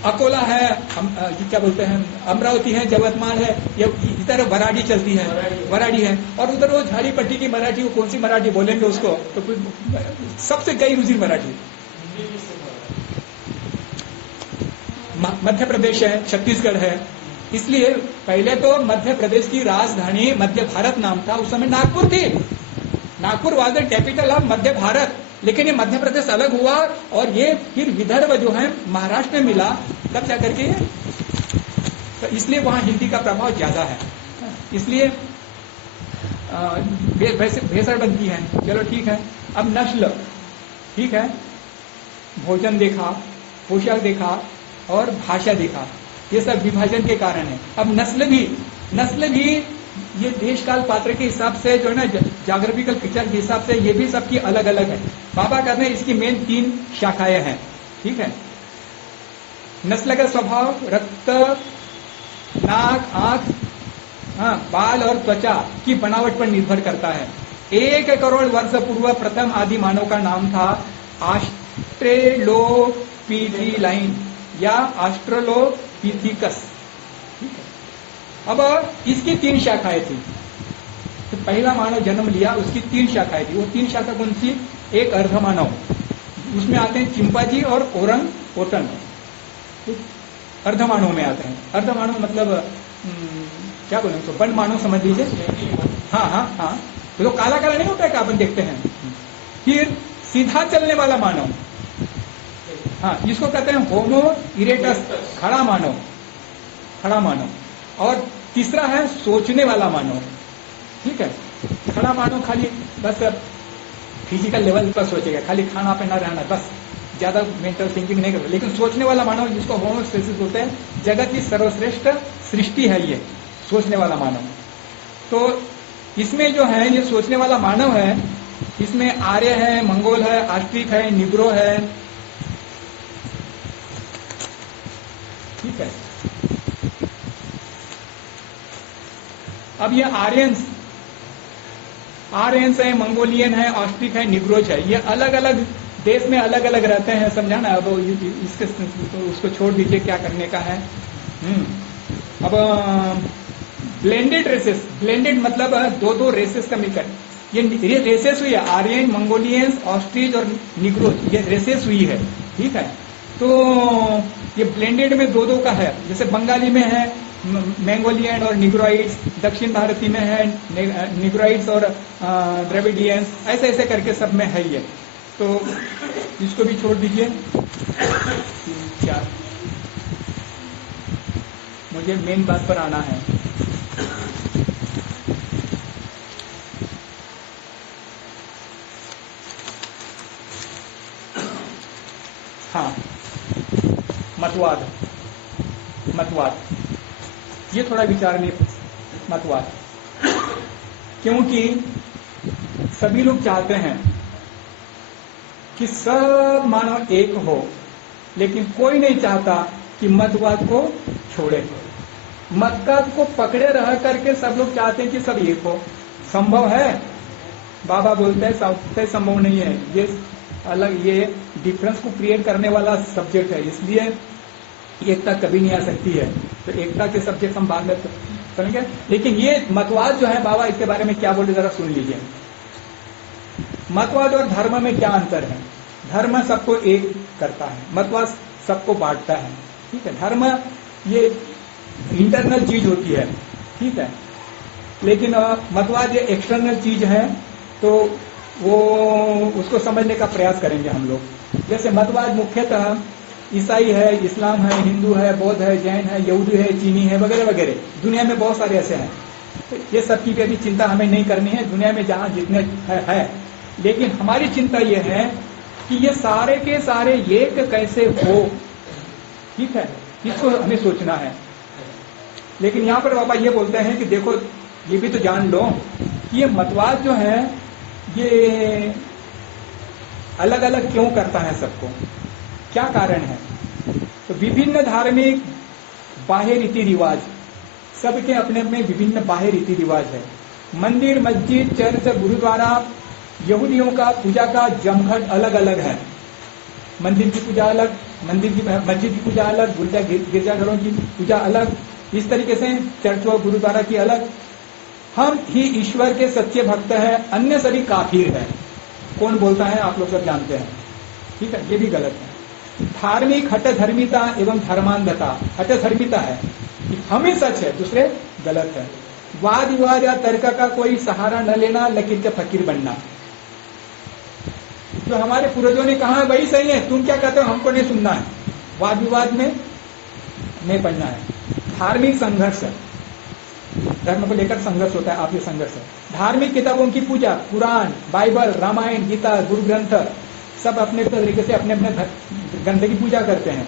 अकोला है, क्या बोलते हैं, अमरावती है, जवतमाल है, ये इधर वराडी चलती है, वराडी है। और उधर वो झाड़ी पट्टी की मराठी, वो कौन सी मराठी बोलेंगे उसको, तो सबसे गई रुझी मराठी। मध्य प्रदेश है, छत्तीसगढ़ है। इसलिए पहले तो मध्य प्रदेश की राजधानी मध्य भारत नाम था, उस समय नागपुर थी। Nagpur was the capital of Madhya Bharat, लेकिन ये मध्य प्रदेश अलग हुआ, और ये फिर विदर्भ जो है महाराष्ट्र में मिला, तब जाकर के, तो इसलिए वहां हिंदी का प्रभाव ज्यादा है। इसलिए भेसड़ बनती है। चलो ठीक है, अब नस्ल, ठीक है, भोजन देखा, पोशाक देखा और भाषा देखा, ये सब विभाजन के कारण है। अब नस्ल भी ये देश काल पात्र के हिसाब से जो है ना, ज्योग्राफिकल पिक्चर के हिसाब से ये भी सबकी अलग अलग है। बाबा कहते हैं इसकी मेन 3 शाखाएं हैं। ठीक है, नस्ल का स्वभाव रक्त, नाक, आंख, बाल और त्वचा की बनावट पर निर्भर करता है। 1 करोड़ वर्ष पूर्व प्रथम आदि मानव का नाम था ऑस्ट्रेलोपिथिलाइन या ऑस्ट्रेलोपिथिकस। अब इसकी 3 शाखाएं थी। तो पहला मानव जन्म लिया, उसकी 3 शाखाएं थी। वो 3 शाखा कौन सी? एक अर्ध मानव, उसमें आते हैं चिंपाजी और ओरंग ओटन, अर्ध मानव में आते हैं। अर्ध मानव मतलब क्या बोले उसको, वन मानव समझ लीजिए। हाँ हाँ हाँ, तो काला काला नहीं होता है क्या, अपन देखते हैं। फिर सीधा चलने वाला मानव, हाँ, इसको कहते हैं होमो इरेक्टस, खड़ा मानव, खड़ा मानव। और तीसरा है सोचने वाला मानव, ठीक है। खड़ा मानव खाली बस फिजिकल लेवल पर सोचेगा, खाली खाना पीना रहना, बस ज्यादा मेंटल थिंकिंग नहीं करेगा। लेकिन सोचने वाला मानव, जिसको होमो स्पेसिस बोलते हैं, जगत की सर्वश्रेष्ठ सृष्टि है ये सोचने वाला मानव। तो इसमें जो है ये सोचने वाला मानव है, इसमें आर्य है, मंगोल है, आस्ट्रिक है, निग्रो है, ठीक है। अब ये आर्यंस है, मंगोलियन है, ऑस्ट्रिक है, निग्रोज है, ये अलग अलग देश में अलग अलग रहते हैं, समझा ना। अब इसके उसको छोड़ दीजिए, क्या करने का है। अब ब्लेंडेड रेसेस, ब्लेंडेड मतलब 2-2 रेसेस का मिलकर ये रेसेस हुई है, आर्यन, मंगोलियंस, ऑस्ट्रिच और निग्रोज, ये रेसेस हुई है, ठीक है। तो ये ब्लेंडेड में 2-2 का है, जैसे बंगाली में है मंगोलियन और निग्रोइड्स, दक्षिण भारती में है निग्रोइड्स और द्रविडियंस, ऐसे ऐसे करके सब में है ये। तो इसको भी छोड़ दीजिए। 3, 4, मुझे मेन बात पर आना है। हाँ, मतवाद, मतवाद ये थोड़ा विचारणीय मतवाद, क्योंकि सभी लोग चाहते हैं कि सब मानव एक हो, लेकिन कोई नहीं चाहता कि मतवाद को छोड़े। मतवाद को पकड़े रह करके सब लोग चाहते हैं कि सब एक हो। संभव है? बाबा बोलते हैं सबसे संभव नहीं है। ये अलग, ये डिफरेंस को क्रिएट करने वाला सब्जेक्ट है, इसलिए एकता कभी नहीं आ सकती है। तो एकता के सब्जेक्ट हम बाद में करेंगे। लेकिन ये मतवाद जो है, बाबा इसके बारे में क्या बोले जरा सुन लीजिए। मतवाद और धर्म में क्या अंतर है? धर्म सबको एक करता है, मतवाद सबको बांटता है, ठीक है। धर्म ये इंटरनल चीज होती है, ठीक है, लेकिन मतवाद ये एक्सटर्नल चीज है। तो वो उसको समझने का प्रयास करेंगे हम लोग। जैसे मतवाद मुख्यतः ईसाई है, इस्लाम है, हिंदू है, बौद्ध है, जैन है, यहूदी है, चीनी है, वगैरह वगैरह। दुनिया में बहुत सारे ऐसे हैं। ये सब की भी चिंता हमें नहीं करनी है, दुनिया में जहां जितने है। लेकिन हमारी चिंता ये है कि ये सारे के सारे एक कैसे हो, ठीक है, इसको हमें सोचना है। लेकिन यहाँ पर बाबा ये बोलते हैं कि देखो, ये भी तो जान लो कि ये मतवाद जो है ये अलग अलग क्यों करता है सबको, क्या कारण है। तो विभिन्न धार्मिक बाह्य रीति रिवाज, सबके अपने अपने विभिन्न बाह्य रीति रिवाज है। मंदिर, मस्जिद, चर्च, गुरुद्वारा, यहूदियों का पूजा का जमघट अलग अलग है। मंदिर की पूजा अलग, मस्जिद की पूजा अलग, गिरजाघरों की पूजा अलग, इस तरीके से चर्च और गुरुद्वारा की अलग। हम ही ईश्वर के सच्चे भक्त हैं, अन्य सभी काफिर है। कौन बोलता है? आप लोग सब जानते हैं, ठीक है, ये भी गलत है। धार्मिक हठ धर्मिता एवं धर्मांधता, हठ धर्मिता है कि हम ही सच है, दूसरे गलत है। वाद विवाद या तर्क का कोई सहारा न लेना, लकीर के फकीर बनना। जो हमारे पूर्वजों ने कहा है वही सही है, तुम क्या कहते हो हमको नहीं सुनना है, वाद विवाद में नहीं पढ़ना है। धार्मिक संघर्ष, धर्म को लेकर संघर्ष होता है, आप ये संघर्ष है। धार्मिक किताबों की पूजा, कुरान, बाइबल, रामायण, गीता, गुरु ग्रंथ, सब अपने तरीके से अपने अपने ग्रंथ की पूजा करते हैं।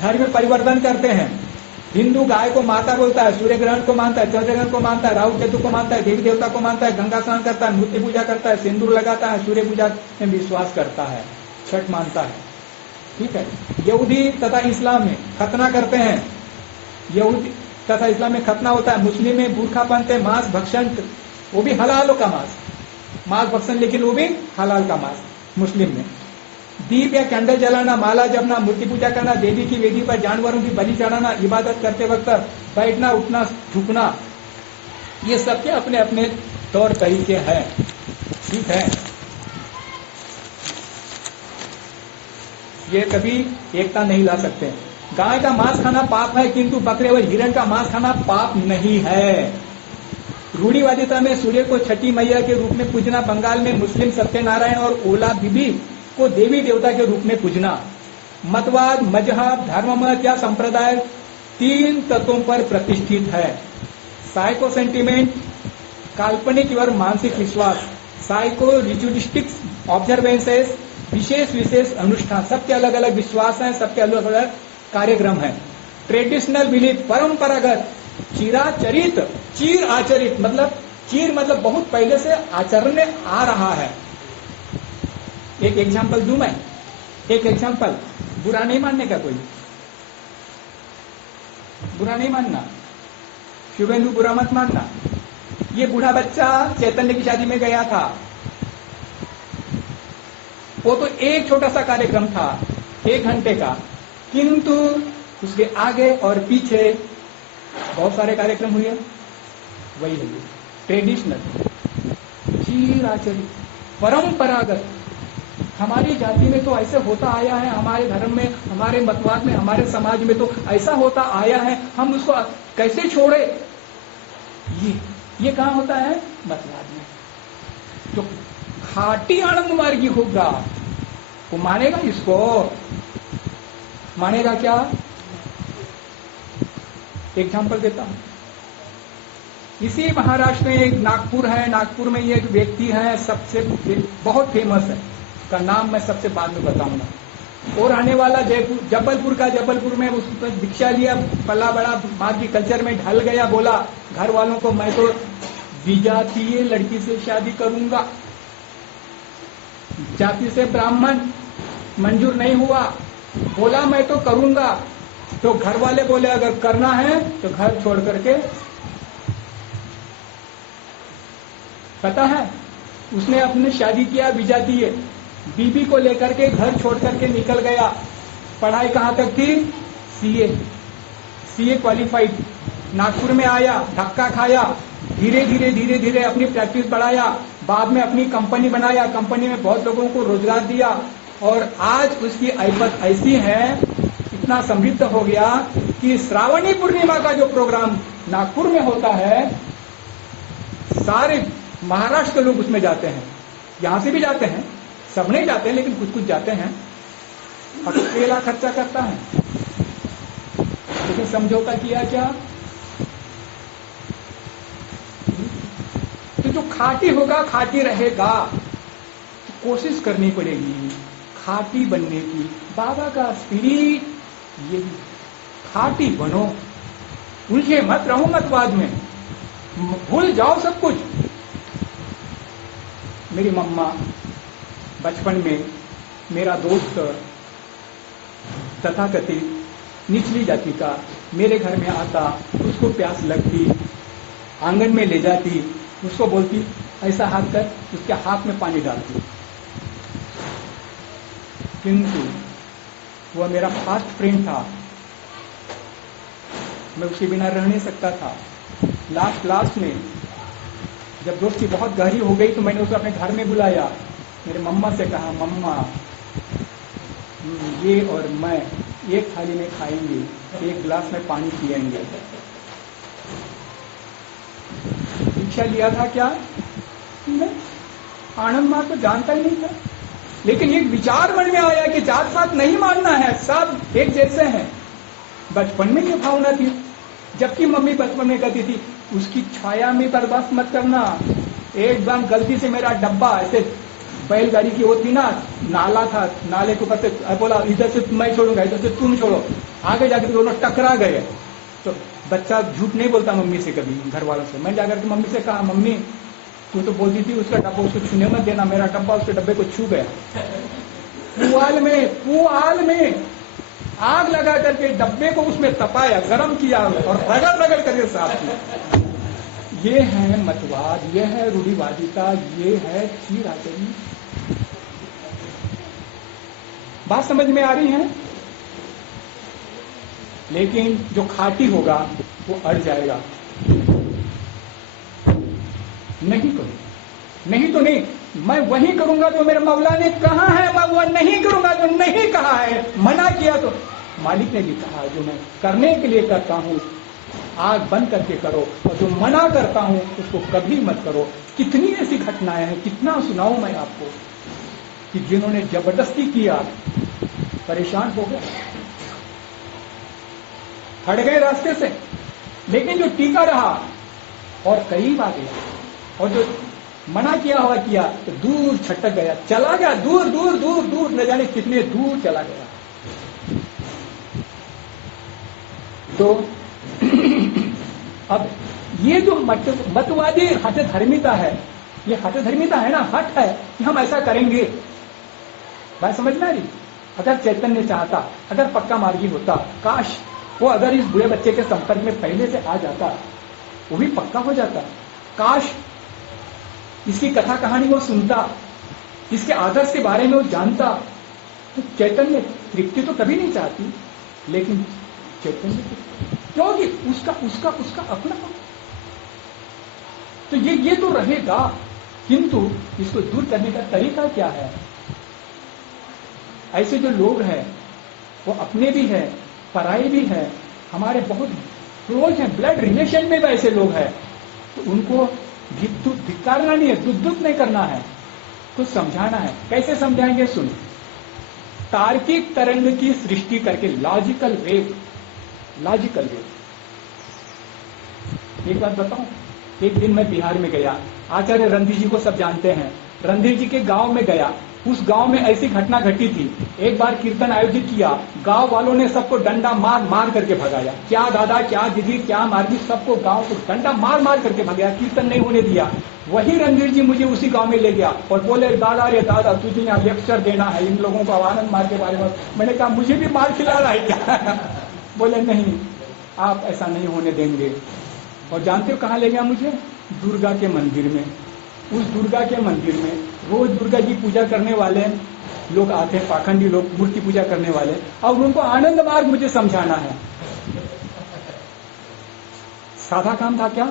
धर्म में परिवर्तन करते हैं। हिंदू गाय को माता बोलता है, सूर्य ग्रहण को मानता है, चंद्र ग्रहण को मानता है, राहु केतु को मानता है, देवी देवता को मानता है, गंगा स्नान करता है, मूर्ति पूजा करता है, सिंदूर लगाता है, सूर्य पूजा में विश्वास करता है, छठ मानता है, ठीक है। यहूदी तथा इस्लाम में खतना करते हैं, यहूदी तथा इस्लाम में खतना होता है। मुस्लिम में बुरखा पहनते हैं, मांस भक्षण, वो भी हलाल का मांस भक्षण, लेकिन वो भी हलाल का मांस मुस्लिम में। दीप या कैंडल जलाना, माला जपना, मूर्ति पूजा करना, देवी की वेदी पर जानवरों की बलि चढ़ाना, इबादत करते वक्त बैठना, उठना, झुकना, ये सबके अपने अपने तौर तरीके हैं, ठीक है। ये कभी एकता नहीं ला सकते। गाय का मांस खाना पाप है, किंतु बकरे व हिरण का मांस खाना पाप नहीं है। रूढ़िवादिता में सूर्य को छठी मैया के रूप में पूजना, बंगाल में मुस्लिम सत्यनारायण और ओला बीबी को देवी देवता के रूप में पूजना। मतवाद, मजहब, धर्म मत या संप्रदाय 3 तत्वों पर प्रतिष्ठित है। साइको सेंटिमेंट, काल्पनिक और मानसिक विश्वास, साइको रिचुअलिस्टिक्स ऑब्जर्वेंसेस, विशेष अनुष्ठान, सबके अलग अलग विश्वास हैं, सबके अलग अलग कार्यक्रम हैं। ट्रेडिशनल बिलीफ, परंपरागत, चिराचरित, चीर आचरित, मतलब बहुत पहले से आचरण में आ रहा है। एक एग्जाम्पल दूं मैं, एक एग्जाम्पल, बुरा नहीं मानने का, कोई बुरा नहीं मानना, शुभेंदु बुरा मत मानना। ये बूढ़ा बच्चा चैतन्य की शादी में गया था, वो तो एक छोटा सा कार्यक्रम था 1 घंटे का, किंतु उसके आगे और पीछे बहुत सारे कार्यक्रम हुए। वही है ट्रेडिशनल, चिराचरित, परंपरागत। हमारी जाति में तो ऐसे होता आया है, हमारे धर्म में, हमारे मतवाद में, हमारे समाज में तो ऐसा होता आया है, हम उसको कैसे छोड़े। ये कहां होता है? मतवाद में। तो खाटी आनंद मार्गी होगा, वो मानेगा इसको, मानेगा क्या? एग्जाम्पल देता हूं। इसी महाराष्ट्र में एक नागपुर है, नागपुर में ये एक व्यक्ति है, सबसे बहुत फेमस है, का नाम मैं सबसे बाद में बताऊंगा। और आने वाला जबलपुर का, जबलपुर में उसने दीक्षा लिया, पला बड़ा माँ की कल्चर में ढल गया, बोला घर वालों को मैं तो विजातीय लड़की से शादी करूंगा, जाति से ब्राह्मण मंजूर नहीं हुआ, बोला मैं तो करूंगा। तो घर वाले बोले अगर करना है तो घर छोड़ करके, पता है उसने अपने शादी किया विजातीय, बीबी को लेकर के घर छोड़ करके निकल गया। पढ़ाई कहां तक थी? CA qualified. नागपुर में आया, धक्का खाया, धीरे धीरे अपनी प्रैक्टिस बढ़ाया, बाद में अपनी कंपनी बनाया, कंपनी में बहुत लोगों को रोजगार दिया, और आज उसकी आयपत ऐसी है, इतना समृद्ध हो गया कि श्रावणी पूर्णिमा का जो प्रोग्राम नागपुर में होता है, सारे महाराष्ट्र के लोग उसमें जाते हैं, यहां से भी जाते हैं, सब नहीं जाते हैं लेकिन कुछ जाते हैं। अकेला खर्चा करता है, लेकिन समझौता किया क्या? तो जो खाटी होगा खाटी रहेगा, तो कोशिश करनी पड़ेगी खाटी बनने की। बाबा का स्पिरिट ये खाटी बनो, उलझे मत रहो मतवाद में, भूल जाओ सब कुछ। मेरी मम्मा बचपन में, मेरा दोस्त तथाकथित निचली जाति का मेरे घर में आता, उसको प्यास लगती, आंगन में ले जाती, उसको बोलती ऐसा हाथ कर, उसके हाथ में पानी डालती। किंतु वह मेरा फास्ट फ्रेंड था, मैं उसके बिना रह नहीं सकता था। लास्ट में जब दोस्ती बहुत गहरी हो गई तो मैंने उसे अपने घर में बुलाया, मेरे मम्मा से कहा, मम्मा ये और मैं एक थाली में खाएंगे, एक गिलास में पानी पिएंगे। दीक्षा लिया था क्या? मैं आनंद मार्ग तो जानता ही नहीं था, लेकिन एक विचार मन में आया कि जात पात नहीं मानना है, सब एक जैसे हैं। बचपन में ये भावना थी, जबकि मम्मी बचपन में कहती थी उसकी छाया में बर्दाश्त मत करना। एक बार गलती से मेरा डब्बा, ऐसे बैलगाड़ी की होती ना, नाला था, नाले के ऊपर से बोला इधर से मैं छोड़ूंगा, इधर से तुम छोड़ो, आगे जाकर दोनों टकरा गए। तो बच्चा झूठ नहीं बोलता मम्मी से कभी, घर वालों से। मैं जाकर के मम्मी से कहा, मम्मी तू तो बोलती थी उसका डब्बा उसको छूने मत देना, मेरा डब्बा उसके डब्बे को छू गया। पुआल में आग लगा करके डब्बे को उसमें तपाया, गर्म किया और रगड़ करके साफ किया। ये है मतवाद, ये है रूढ़िवादिता, ये है चीराचरी। बात समझ में आ रही है? लेकिन जो खाटी होगा वो अड़ जाएगा। नहीं करूंगा, नहीं तो नहीं, मैं वही करूंगा जो मेरे मौला ने कहा है, मैं वो नहीं करूंगा जो नहीं कहा है। मना किया तो मालिक ने भी कहा जो मैं करने के लिए करता हूं आग बंद करके करो, और जो मना करता हूं उसको कभी मत करो। कितनी ऐसी घटनाएं हैं, कितना सुनाऊं मैं आपको कि जिन्होंने जबरदस्ती किया परेशान हो गए, हट गए रास्ते से, लेकिन जो टीका रहा और करीब आ गया, और जो मना किया हुआ किया तो दूर छटक गया, चला गया, दूर दूर दूर दूर, न जाने कितने दूर चला गया। तो अब ये जो मतवादी हठधर्मिता है, ये हठधर्मिता है ना, हठ है कि हम ऐसा करेंगे। बात समझ में आ रही? अगर चैतन्य चाहता, अगर पक्का मार्गी होता, काश वो अगर इस बुरे बच्चे के संपर्क में पहले से आ जाता, वो भी पक्का हो जाता। काश इसकी कथा कहानी वो सुनता, इसके आदर्श के बारे में वो जानता, तो चैतन्य तृप्ति तो कभी नहीं चाहती, लेकिन चैतन्य क्योंकि उसका उसका उसका अपना, तो ये तो रहेगा, किंतु इसको दूर करने का तरीका क्या है? ऐसे जो लोग हैं वो अपने भी हैं, पराये भी हैं, हमारे बहुत क्लोज हैं, ब्लड रिलेशन में भी ऐसे लोग हैं, तो उनको धिक्कारना नहीं है, दुख नहीं करना है, कुछ समझाना है। कैसे समझाएंगे? सुन, तार्किक तरंग की सृष्टि करके, लॉजिकल वेव, लॉजिकल वेव। एक बात बताऊं, एक दिन मैं बिहार में गया, आचार्य रणधीर जी को सब जानते हैं, रणधीर जी के गांव में गया। उस गांव में ऐसी घटना घटी थी, एक बार कीर्तन आयोजित किया, गांव वालों ने सबको डंडा मार मार करके भगाया, क्या दादा क्या दीदी क्या मारगी, सबको गांव को डंडा मार मार करके भगाया, कीर्तन नहीं होने दिया। वही रणधीर जी मुझे उसी गांव में ले गया और बोले, दादा रे दादा तुझे यहाँ लेक्चर देना है इन लोगों को आनंद मार्ग के बारे में। मैंने कहा मुझे भी मार खिला रहा है क्या? बोले नहीं, आप ऐसा नहीं होने देंगे। और जानते हो कहाँ ले गया मुझे? दुर्गा के मंदिर में। उस दुर्गा के मंदिर में रोज दुर्गा जी पूजा करने वाले लोग आते हैं, पाखंडी लोग, मूर्ति पूजा करने वाले, और उनको आनंद मार्ग मुझे समझाना है। साधा काम था क्या?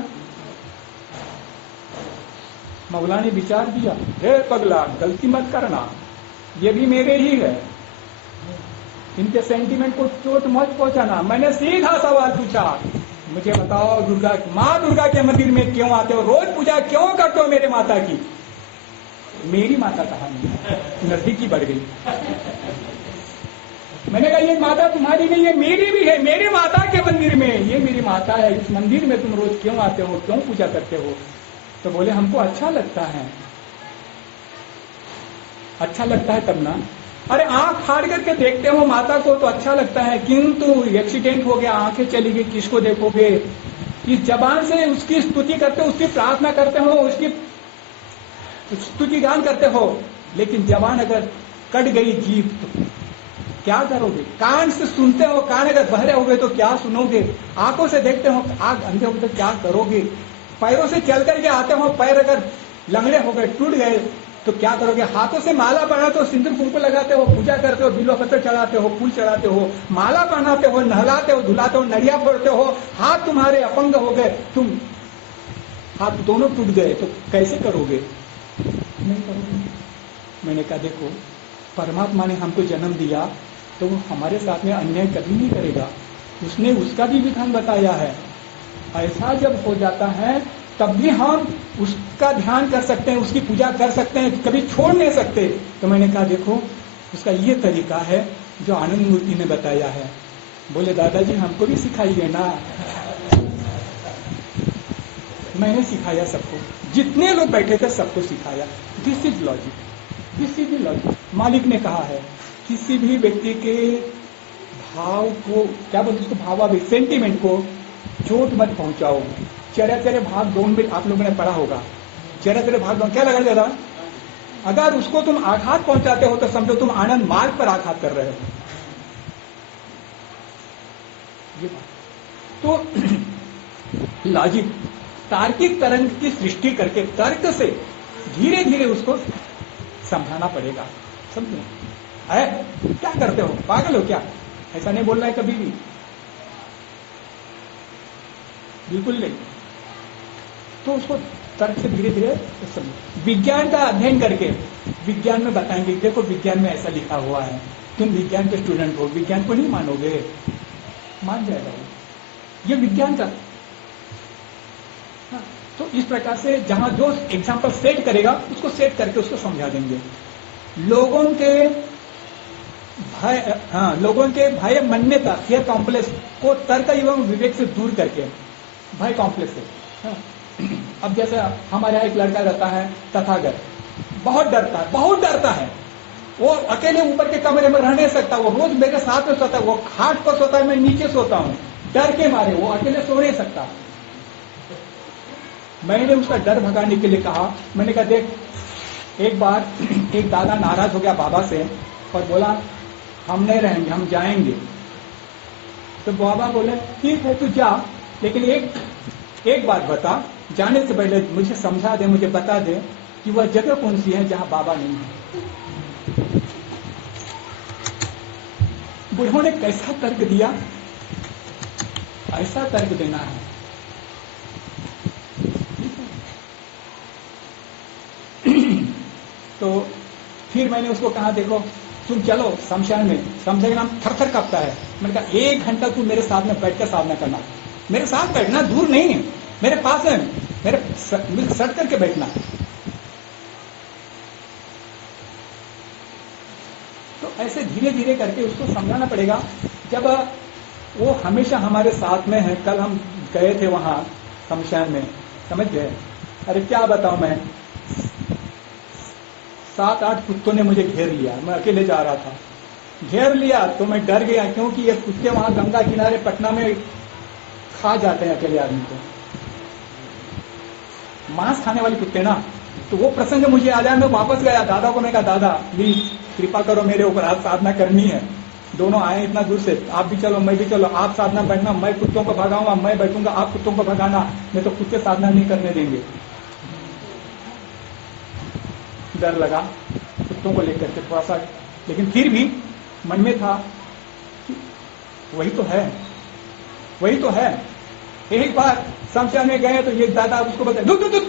मौला ने विचार दिया, हे पगला गलती मत करना, ये भी मेरे ही है, इनके सेंटीमेंट को चोट मत पहुंचाना। मैंने सीधा सवाल पूछा, मुझे बताओ दुर्गा, माँ दुर्गा के मंदिर में क्यों आते हो, रोज पूजा क्यों करते हो मेरे माता की? मेरी माता कहा नहीं, नजदीकी बढ़ गई। मैंने कहा ये माता तुम्हारी नहीं है, मेरी भी है, मेरे माता के मंदिर में, ये मेरी माता है, इस मंदिर में तुम रोज क्यों आते हो, क्यों पूजा करते हो? तो बोले हमको अच्छा लगता है। अच्छा लगता है तब ना, अरे आंख फाड़ करके देखते हो माता को तो अच्छा लगता है, किंतु एक्सीडेंट हो गया, आंखें चली गई, किसको देखोगे? इस जबान से उसकी स्तुति करते हो, उसकी प्रार्थना करते हो, उसकी स्तुति गान करते हो, लेकिन जबान अगर कट गई, जीभ, तो क्या करोगे? कान से सुनते हो, कान अगर बहरे हो गए तो क्या सुनोगे? आंखों से देखते हो, आंख अंधे हो गए तो क्या करोगे? पैरों से चल करके आते हो, पैर अगर लंगड़े हो गए, टूट गए तो क्या करोगे? हाथों से माला पहनाते हो, सिंदूर कुंकू लगाते हो, पूजा करते हो, बिल्वा पत्थर चढ़ाते हो, फूल चढ़ाते हो, माला पहनाते हो, नहलाते हो, धुलाते हो, नड़िया फोड़ते हो, हाथ तुम्हारे अपंग हो गए, तुम हाथ दोनों टूट गए तो कैसे करोगे? नहीं करोगे। मैंने कहा देखो, परमात्मा ने हमको जन्म दिया तो वो हमारे साथ में अन्याय कभी नहीं करेगा, उसने उसका भी विधान बताया है। ऐसा जब हो जाता है तब भी हम उसका ध्यान कर सकते हैं, उसकी पूजा कर सकते हैं, कभी छोड़ नहीं सकते। तो मैंने कहा देखो, उसका ये तरीका है जो आनंद मूर्ति ने बताया है। बोले दादाजी हमको भी सिखाइए ना। मैंने सिखाया सबको, जितने लोग बैठे थे सबको सिखाया। This is logic, this is logic. मालिक ने कहा है किसी भी व्यक्ति के भाव को, क्या बोलते उसको, भावावेग, सेंटीमेंट को चोट मत पहुंचाओ। चरचरे भाग दौड़ में आप लोगों ने पढ़ा होगा, चरचरे भाग दौड़ क्या लगा दादा? अगर उसको तुम आघात पहुंचाते हो तो समझो तुम आनंद मार्ग पर आघात कर रहे हो। ये बात तो लॉजिक, तार्किक तरंग की सृष्टि करके तर्क से धीरे धीरे उसको समझाना पड़ेगा। समझे? क्या करते हो, पागल हो क्या? ऐसा नहीं बोलना है कभी भी, बिल्कुल नहीं। तो उसको तर्क से धीरे धीरे विज्ञान का अध्ययन करके विज्ञान में बताएंगे, देखो विज्ञान में ऐसा लिखा हुआ है, तुम विज्ञान के स्टूडेंट हो, विज्ञान को नहीं मानोगे, मान जाएगा वो, ये विज्ञान का। तो इस प्रकार से जहां जो एग्जाम्पल सेट करेगा उसको सेट करके उसको समझा देंगे। लोगों के भय मान्यता फियर कॉम्प्लेक्स को तर्क एवं विवेक से दूर करके, भय कॉम्प्लेक्स है। अब जैसे हमारे यहाँ एक लड़का रहता है तथागत, बहुत डरता है, वो अकेले ऊपर के कमरे में रह नहीं सकता, वो रोज मेरे साथ में सोता है, वो खाट पर सोता है, मैं नीचे सोता हूँ, डर के मारे वो अकेले सो नहीं सकता। मैंने उसका डर भगाने के लिए कहा, मैंने कहा देख, एक बार एक दादा नाराज हो गया बाबा से और बोला हम नहीं रहेंगे, हम जाएंगे। तो बाबा बोले ठीक है तू जा, लेकिन एक बात बता, जाने से पहले मुझे समझा दे, मुझे बता दे कि वह जगह कौन सी है जहां बाबा नहीं है। बुढ़ों ने कैसा तर्क दिया, ऐसा तर्क देना है। तो फिर मैंने उसको कहा देखो तुम चलो शमशान में, शमशान का नाम थर-थर कांपता है। मैंने कहा 1 घंटा तुम मेरे साथ में बैठ कर साधना करना, मेरे साथ बैठना, दूर नहीं है, मेरे पास है, मेरे सट करके बैठना। तो ऐसे धीरे धीरे करके उसको समझाना पड़ेगा। जब वो हमेशा हमारे साथ में है, कल हम गए थे वहां शमशान में, समझ गए, अरे क्या बताऊं मैं, 7-8 कुत्तों ने मुझे घेर लिया, मैं अकेले जा रहा था, घेर लिया तो मैं डर गया, क्योंकि ये कुत्ते वहां गंगा किनारे पटना में खा जाते हैं अकेले आदमी को, मांस खाने वाले कुत्ते ना। तो वो प्रसंग मुझे आ जाए, मैं वापस गया दादा को, मैं कहा दादा प्लीज कृपा करो मेरे ऊपर, आज साधना करनी है, दोनों आए इतना दूर से, आप भी चलो मैं भी चलो, आप साधना बैठना, मैं कुत्तों को भगाऊंगा, मैं बैठूंगा, आप कुत्तों को भगाना, नहीं तो कुत्ते साधना नहीं करने देंगे। डर लगा कुत्तों को लेकर के थोड़ा सा, लेकिन फिर भी मन में था कि वही तो है। एक बार शमशान में गए तो ये दादा उसको बताया दुख दुख दुख,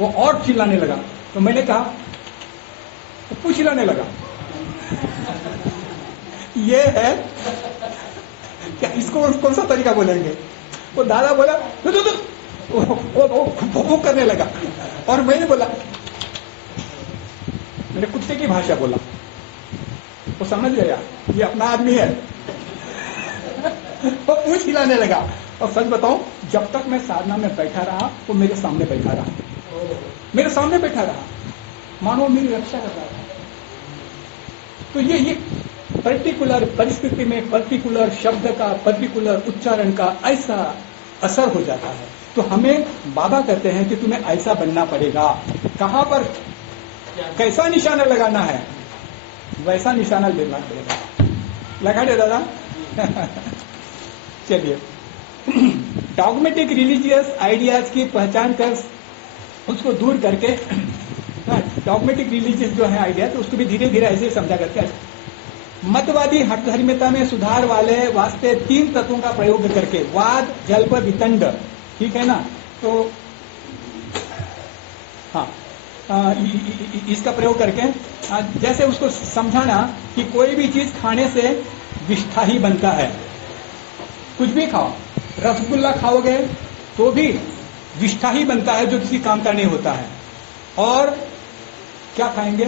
वो और चिल्लाने लगा, तो मैंने कहा, तो कुछ चिल्लाने लगा, ये है क्या, इसको कौन सा तरीका बोलेंगे। वो दादा बोला दुख दुख दुख, वो करने लगा, और मैंने बोला, मैंने कुत्ते की भाषा बोला, वो समझ गया ये अपना आदमी है, वो पूछ हिलाने लगा। और सच बताऊं, जब तक मैं साधना में बैठा रहा वो मेरे सामने बैठा रहा, मानो मेरी रक्षा कर रहा था। तो ये पर्टिकुलर परिस्थिति में पर्टिकुलर शब्द का, पर्टिकुलर उच्चारण का ऐसा असर हो जाता है। तो हमें बाबा कहते हैं कि तुम्हें ऐसा बनना पड़ेगा, कहां पर कैसा निशाना लगाना है वैसा निशाना लेना पड़ेगा। लगा दे दादा। चलिए, डॉगमेटिक रिलीजियस आइडियाज की पहचान कर उसको दूर करके, डॉगमेटिक रिलीजियस जो है आइडिया, तो उसको भी धीरे धीरे ऐसे ही समझा करके, मतवादी हठधर्मिता में सुधार वाले वास्ते 3 तत्वों का प्रयोग करके, वाद जल्प वितंड, ठीक है ना। तो हाँ, इसका प्रयोग करके जैसे उसको समझाना कि कोई भी चीज खाने से विष्ठा ही बनता है। कुछ भी खाओ, रसगुल्ला खाओगे तो भी विष्ठा ही बनता है, जो किसी काम का नहीं होता है। और क्या खाएंगे,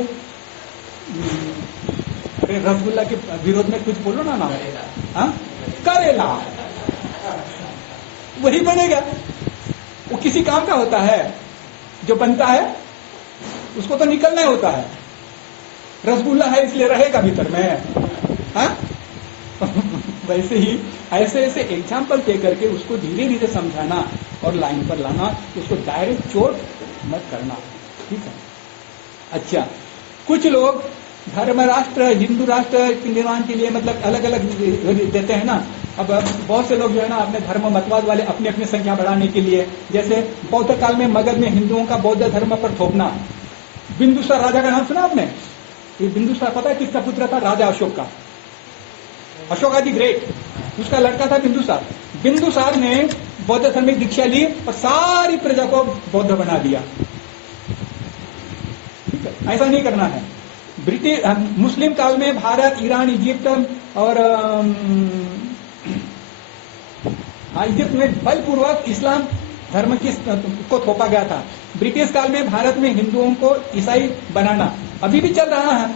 अरे रसगुल्ला के विरोध में कुछ बोलो ना, हाँ, करेला, वही बनेगा, वो किसी काम का होता है, जो बनता है उसको तो निकलना होता है। रसगुल्ला है इसलिए रहेगा भीतर में, हाँ? वैसे ही ऐसे ऐसे एग्जाम्पल दे करके उसको धीरे धीरे समझाना और लाइन पर लाना, उसको डायरेक्ट चोट मत करना, ठीक है। अच्छा, कुछ लोग धर्म राष्ट्र, हिंदू राष्ट्र के निर्माण के लिए मतलब अलग अलग देते हैं ना। अब बहुत से लोग जो है ना अपने धर्म मतवाद वाले अपनी अपनी संख्या बढ़ाने के लिए, जैसे बौद्ध काल में मगध में हिंदुओं का बौद्ध धर्म पर थोपना। बिंदुसार राजा का नाम सुना आपने? ये बिंदुसार पता है किसका पुत्र था? राजा अशोक का, अशोक आदि ग्रेट, उसका लड़का था बिंदुसार। बिंदुसार ने बौद्ध धर्म की दीक्षा ली और सारी प्रजा को बौद्ध बना दिया। ठीक है, ऐसा नहीं करना है। ब्रिटिश मुस्लिम काल में भारत, ईरान, इजिप्ट और इजिप्ट में बलपूर्वक इस्लाम धर्म को थोपा गया था। ब्रिटिश काल में भारत में हिंदुओं को ईसाई बनाना अभी भी चल रहा है।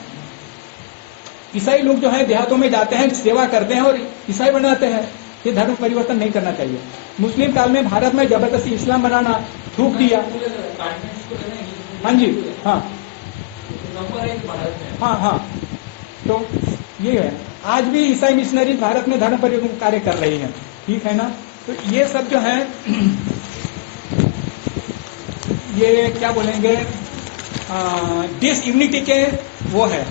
ईसाई लोग जो है देहातों में जाते हैं, सेवा करते हैं और ईसाई बनाते हैं। ये धर्म परिवर्तन नहीं करना चाहिए। मुस्लिम काल में भारत में जबरदस्ती इस्लाम बनाना, थूक दिया। हाँ जी, हाँ हाँ हाँ, तो ये है। आज भी ईसाई मिशनरी भारत में धर्म परिवर्तन कार्य कर रही है। ठीक है ना। तो ये सब जो है ये क्या बोलेंगे, डिसयूनिटी के वो है।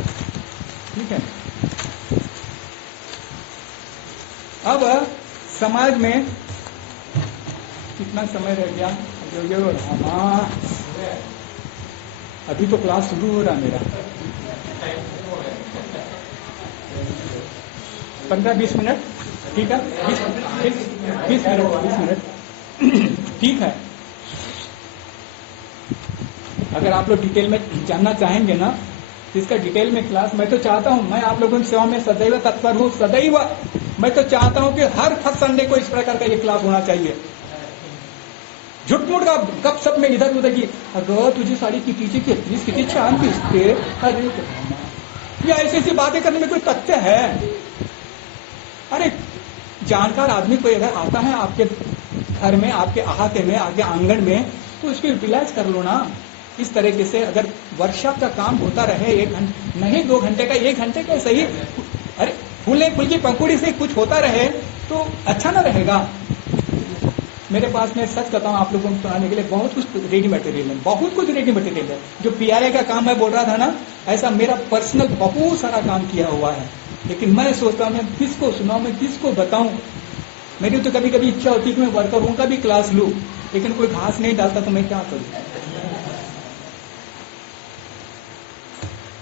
ठीक है। अब समाज में कितना समय रह गया? हाँ, अभी तो क्लास शुरू हो रहा मेरा। 15-20 मिनट। ठीक है, 20 मिनट। ठीक है। अगर आप लोग डिटेल में जानना चाहेंगे ना, तो इसका डिटेल में क्लास मैं तो चाहता हूं, मैं आप लोगों की सेवा में सदैव तत्पर हूं, सदैव। मैं तो चाहता हूं कि हर संडे को इस प्रकार का ये क्लास होना चाहिए। झुटमुट का गप सप में इधर उधर की, अगर तुझे साड़ी की पीछे की प्लीज कितनी छान पीसते, अरे ये ऐसी ऐसी बातें करने में कोई तथ्य है? अरे जानकार आदमी कोई अगर आता है आपके घर में, आपके अहाते में, आपके आंगन में, तो उसको यूटिलाइज कर लो ना। इस तरीके से अगर वर्कशॉप का काम होता रहे, 1 घंटे नहीं 2 घंटे का, 1 घंटे का सही, अरे फूले फूल की पंखुड़ी से कुछ होता रहे तो अच्छा ना रहेगा। मेरे पास में सच कहता हूँ आप लोगों को सुनाने के लिए बहुत कुछ रेडी मटेरियल है, बहुत कुछ रेडी मटेरियल है। जो पीआरए का काम मैं बोल रहा था ना, ऐसा मेरा पर्सनल बहुत सारा काम किया हुआ है। लेकिन मैं सोचता हूँ मैं किसको सुनाऊं, मैं किसको बताऊं। मेरी तो कभी कभी इच्छा होती है कि मैं वर्करों का भी क्लास लूं, लेकिन कोई घास नहीं डालता तो मैं क्या करूं।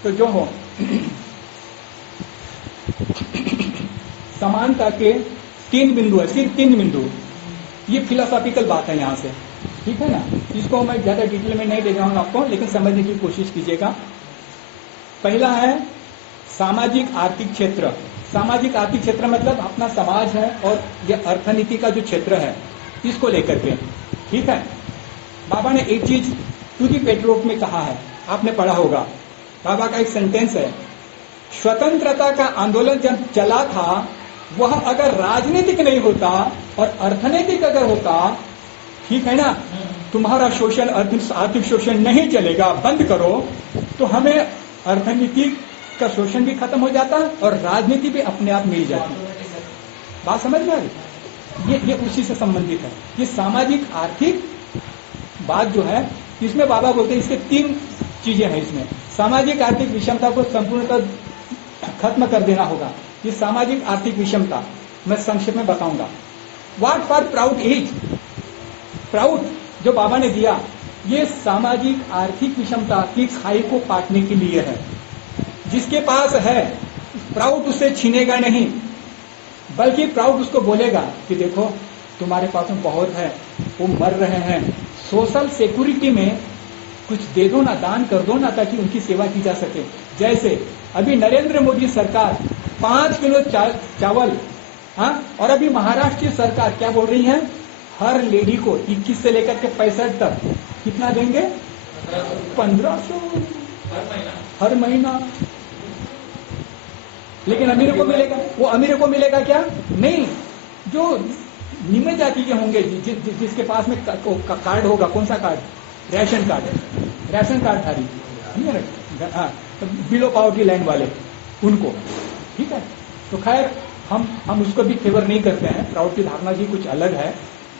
तो जो हो समानता के 3 बिंदु है, सिर्फ 3 बिंदु। ये फिलोसॉफिकल बात है यहाँ से। ठीक है ना। इसको मैं ज्यादा डिटेल में नहीं ले जाऊंगा आपको, लेकिन समझने की कोशिश कीजिएगा। पहला है सामाजिक आर्थिक क्षेत्र। सामाजिक आर्थिक क्षेत्र मतलब अपना समाज है और ये अर्थनीति का जो क्षेत्र है इसको लेकर के। ठीक है। बाबा ने एक चीज टू दी पेट्रोट में कहा है, आपने पढ़ा होगा। बाबा का एक सेंटेंस है, स्वतंत्रता का आंदोलन जब चला था वह अगर राजनीतिक नहीं होता और अर्थनैतिक अगर होता, ठीक है ना, तुम्हारा शोषण, आर्थिक शोषण नहीं चलेगा, बंद करो, तो हमें अर्थनीति का शोषण भी खत्म हो जाता और राजनीति भी अपने आप मिल जाती। बात समझ में आ रही? ये उसी से संबंधित है। ये सामाजिक आर्थिक बात जो है, इसमें बाबा बोलते हैं इसके 3 चीजें हैं। इसमें सामाजिक आर्थिक विषमता को संपूर्णतः खत्म कर देना होगा। ये सामाजिक आर्थिक विषमता मैं संक्षेप में बताऊंगा। What for proud is, proud जो बाबा ने दिया, ये सामाजिक आर्थिक विषमता की खाई को काटने के लिए है। जिसके पास है प्राउड उससे छीनेगा नहीं, बल्कि प्राउड उसको बोलेगा कि देखो तुम्हारे पास में बहुत है, वो मर रहे हैं, सोशल सिक्योरिटी में कुछ दे दो ना, दान कर दो ना, ताकि उनकी सेवा की जा सके। जैसे अभी नरेंद्र मोदी सरकार 5 किलो चावल, हाँ, और अभी महाराष्ट्र की सरकार क्या बोल रही है, हर लेडी को 21 से लेकर के 65 तक कितना देंगे, 1500 हर महीना। लेकिन अमीरों को मिलेगा, वो अमीरों को मिलेगा क्या? नहीं, जो निम्न जाति के होंगे, जिसके पास में कार्ड होगा, कौन सा card, ration card, ration card धारी, बिलो पावर्टी लाइन वाले, उनको। ठीक है। तो खैर हम उसको भी फेवर नहीं करते हैं, प्राउड की धारणा जी कुछ अलग है।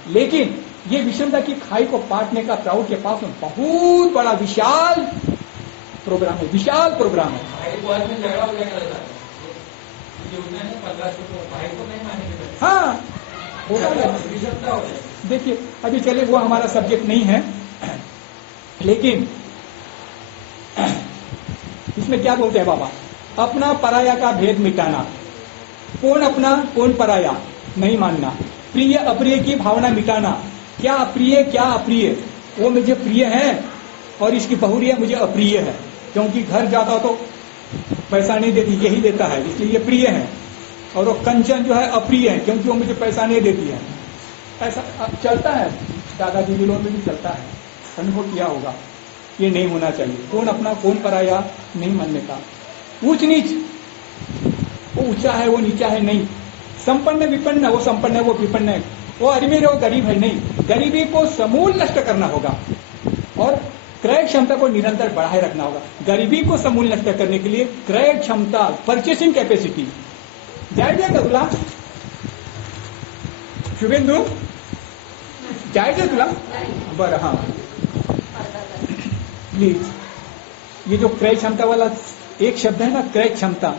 लेकिन ये विषमता की खाई को पाटने का प्राउड के पास में बहुत बड़ा विशाल प्रोग्राम है, विशाल प्रोग्राम है। हाँ, देखिए अभी चले, वो हमारा सब्जेक्ट नहीं है, लेकिन इसमें क्या बोलते हैं बाबा, अपना पराया का भेद मिटाना, कौन अपना कौन पराया नहीं मानना। प्रिय अप्रिय की भावना मिटाना, क्या अप्रिय क्या अप्रिय, वो मुझे प्रिय है और इसकी बहुरिया मुझे अप्रिय है, क्योंकि घर जाता तो पैसा नहीं देती, यही देता है इसलिए ये प्रिय है, और वो कंचन जो है अप्रिय है क्योंकि वो मुझे पैसा नहीं देती है। ऐसा चलता है, दादाजी दिलों में भी चलता है, अनुभव किया होगा। ये नहीं होना चाहिए, कौन अपना कौन पराया नहीं मानने का। ऊंच नीच, वो ऊंचा है वो नीचा है नहीं, संपन्न विपन्न, वो संपन्न है वो विपन्न है, वो अमीर है वो गरीब है नहीं। गरीबी को समूल नष्ट करना होगा और क्रय क्षमता को निरंतर बढ़ाए रखना होगा। गरीबी को समूल नष्ट करने के लिए क्रय क्षमता, परचेसिंग कैपेसिटी जायजे का तुला शुभेंदु जायजे तुला बरं, हाँ प्लीज। ये जो क्रय क्षमता वाला एक शब्द है ना, क्रय क्षमता,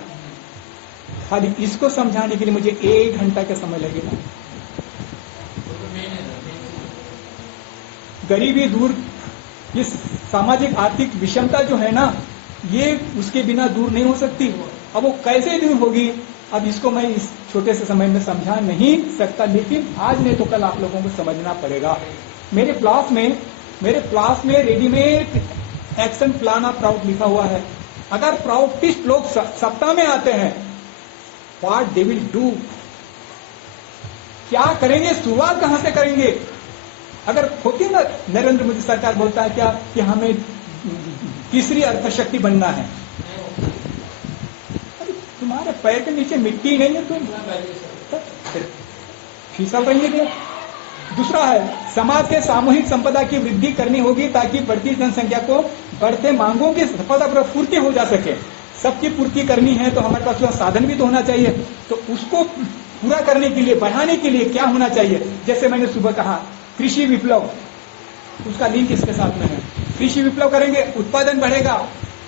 खाली इसको समझाने के लिए मुझे 1 घंटा का समय लगेगा। गरीबी दूर, ये सामाजिक आर्थिक विषमता जो है ना, ये उसके बिना दूर नहीं हो सकती। अब वो कैसे दूर होगी, अब इसको मैं इस छोटे से समय में समझा नहीं सकता, लेकिन आज नहीं तो कल आप लोगों को समझना पड़ेगा। मेरे क्लास में readymade action plan of proud लिखा हुआ है। अगर प्राउडिस्ट लोग सत्ता में आते हैं, व्हाट दे विल डू, क्या करेंगे, शुरुआत कहां से करेंगे। अगर होती ना, नरेंद्र मोदी सरकार बोलता है क्या कि हमें तीसरी अर्थशक्ति बनना है, अरे तुम्हारे पैर के नीचे मिट्टी नहीं है, तुम फिसल रही है क्या। दूसरा है, समाज के सामूहिक संपदा की वृद्धि करनी होगी ताकि बढ़ती जनसंख्या को बढ़ते मांगों की सफलता पूर्ति हो जा सके। सबकी पूर्ति करनी है तो हमारे पास साधन भी तो होना चाहिए, तो उसको पूरा करने के लिए, बढ़ाने के लिए क्या होना चाहिए। जैसे मैंने सुबह कहा, कृषि विप्लव, उसका लिंक इसके साथ में है। कृषि विप्लव करेंगे, उत्पादन बढ़ेगा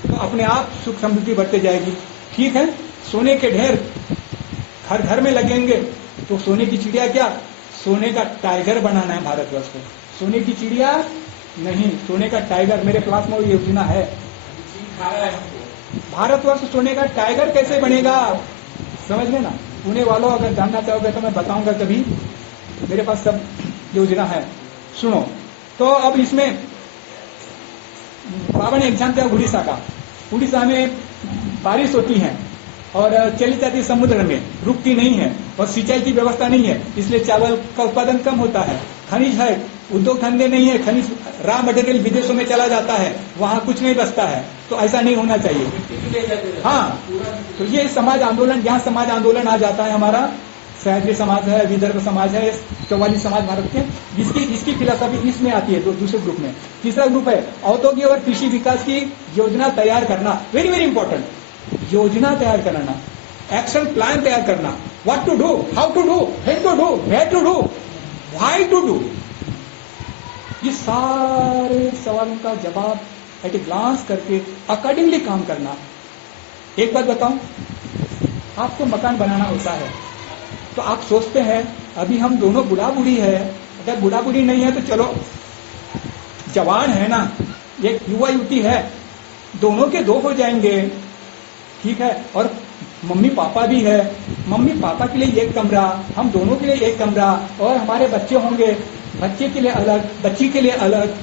तो अपने आप सुख समृद्धि बढ़ते जाएगी। ठीक है, सोने के ढेर हर घर में लगेंगे तो सोने की चिड़िया क्या, सोने का टाइगर बनाना है भारतवर्ष को, सोने की चिड़िया नहीं, सोने का टाइगर। मेरे क्लास में ये योजना है। भारतवर्ष सोने का टाइगर कैसे बनेगा, समझ लेना। पुणे वालों अगर जानना चाहोगे तो मैं बताऊंगा कभी, मेरे पास सब योजना है, सुनो। तो अब इसमें बाबा ने एग्जाम दिया उड़ीसा का। उड़ीसा में बारिश होती है और चली जाती समुद्र में, रुकती नहीं है, और सिंचाई की व्यवस्था नहीं है, इसलिए चावल का उत्पादन कम होता है। खनिज है, उद्योग धंधे नहीं है, खनिज रॉ मटेरियल विदेशों में चला जाता है, वहां कुछ नहीं बचता है। तो ऐसा नहीं होना चाहिए। हाँ, तो ये समाज आंदोलन, यहाँ समाज आंदोलन आ जाता है हमारा। सह्याद्री समाज है, विदर्भ समाज है, 44 समाज भारत के, इसकी फिलॉसफी इसमें आती है। दूसरे ग्रुप में तीसरा ग्रुप है औद्योगिक और कृषि विकास की योजना तैयार करना। वेरी वेरी इंपॉर्टेंट, योजना तैयार करना, एक्शन प्लान तैयार करना। What to do, how to do, when to do, where to do, why to do. ये सारे सवालों का जवाब एट ए ग्लांस करके अकॉर्डिंगली काम करना। एक बात बताऊं, आपको मकान बनाना होता है तो आप सोचते हैं अभी हम दोनों बुढ़ा बुढ़ी है, अगर बुढ़ा बुढ़ी नहीं है तो चलो जवान है ना, एक युवा युवती है, दोनों के 2 हो जाएंगे, ठीक है, और मम्मी पापा भी है, मम्मी पापा के लिए एक कमरा, हम दोनों के लिए एक कमरा, और हमारे बच्चे होंगे, बच्चे के लिए अलग, बच्ची के लिए अलग।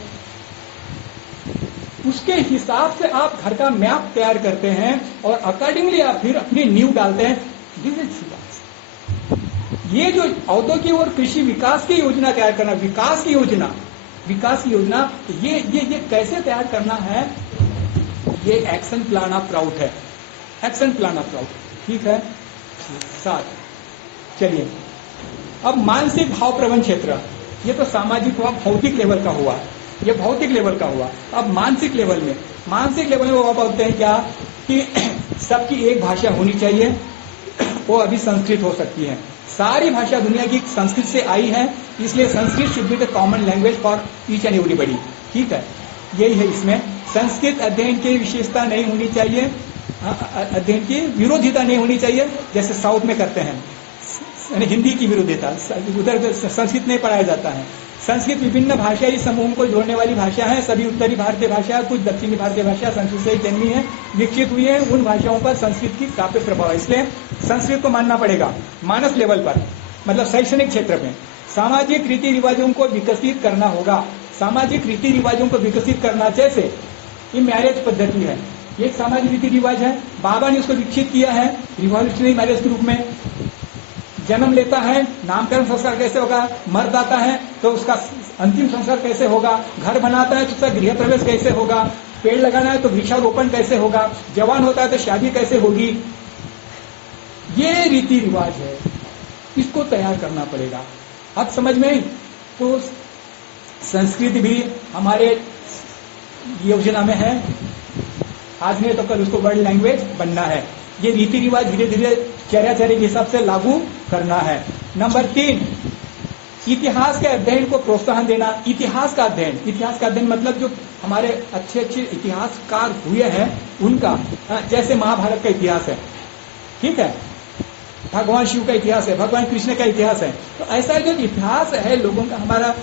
उसके हिसाब से आप घर का मैप तैयार करते हैं और अकॉर्डिंगली आप फिर अपनी नींव डालते हैं। दिस इज ये जो औद्योगिक और कृषि विकास की योजना तैयार करना, विकास की योजना, ये कैसे तैयार करना है, ये एक्शन प्लान ऑफ प्राउड है, एक्शन प्लान ऑफ प्राउड, ठीक है। 7 चलिए, अब मानसिक भाव प्रबंध क्षेत्र, ये तो सामाजिक हुआ, भौतिक लेवल का हुआ, ये भौतिक लेवल का हुआ। अब मानसिक लेवल में वो बोलते हैं क्या कि सबकी एक भाषा होनी चाहिए, वो अभी संस्कृत हो सकती है। सारी भाषा दुनिया की संस्कृत से आई है, इसलिए Sanskrit should be the common language for each and everybody, ठीक है। यही है इसमें। संस्कृत अध्ययन की विशेषता नहीं होनी चाहिए, अध्ययन की विरोधिता नहीं होनी चाहिए, जैसे साउथ में करते हैं, हिंदी की विरोधिता, उधर संस्कृत नहीं पढ़ाया जाता है। संस्कृत विभिन्न भाषाई समूह को जोड़ने वाली भाषा है। सभी उत्तरी भारतीय भाषा, कुछ दक्षिणी भारतीय भाषा संस्कृत से जन्मी है, विकसित हुई है। उन भाषाओं पर संस्कृत की काफी प्रभाव है, इसलिए संस्कृत को मानना पड़ेगा। मानस लेवल पर, मतलब शैक्षणिक क्षेत्र में सामाजिक रीति रिवाजों को विकसित करना होगा। सामाजिक रीति रिवाजों को विकसित करना जैसे ये मैरिज पद्धति है, ये एक सामाजिक रीति रिवाज है, बाबा ने उसको विकसित किया है रिवॉल्यूशनरी मैरिज के रूप में। जन्म लेता है, नामकरण संस्कार कैसे होगा, मर जाता है तो उसका अंतिम संस्कार कैसे होगा, घर बनाता है तो उसका गृह प्रवेश कैसे होगा, पेड़ लगाना है तो वृक्षारोपण कैसे होगा, जवान होता है तो शादी कैसे होगी। ये रीति रिवाज है, इसको तैयार करना पड़ेगा। अब समझ में आई? तो संस्कृत भी हमारे योजना में है, आज नहीं तो कल उसको वर्ल्ड लैंग्वेज बनना है। ये रीति रिवाज धीरे धीरे चर्याचर्या के हिसाब से लागू करना है। नंबर 3, इतिहास के अध्ययन को प्रोत्साहन देना। इतिहास का अध्ययन मतलब जो हमारे अच्छे अच्छे इतिहासकार हुए हैं उनका, जैसे महाभारत का इतिहास है, ठीक है, भगवान शिव का इतिहास है, भगवान कृष्ण का इतिहास है। तो ऐसा जो इतिहास है लोगों का हमारा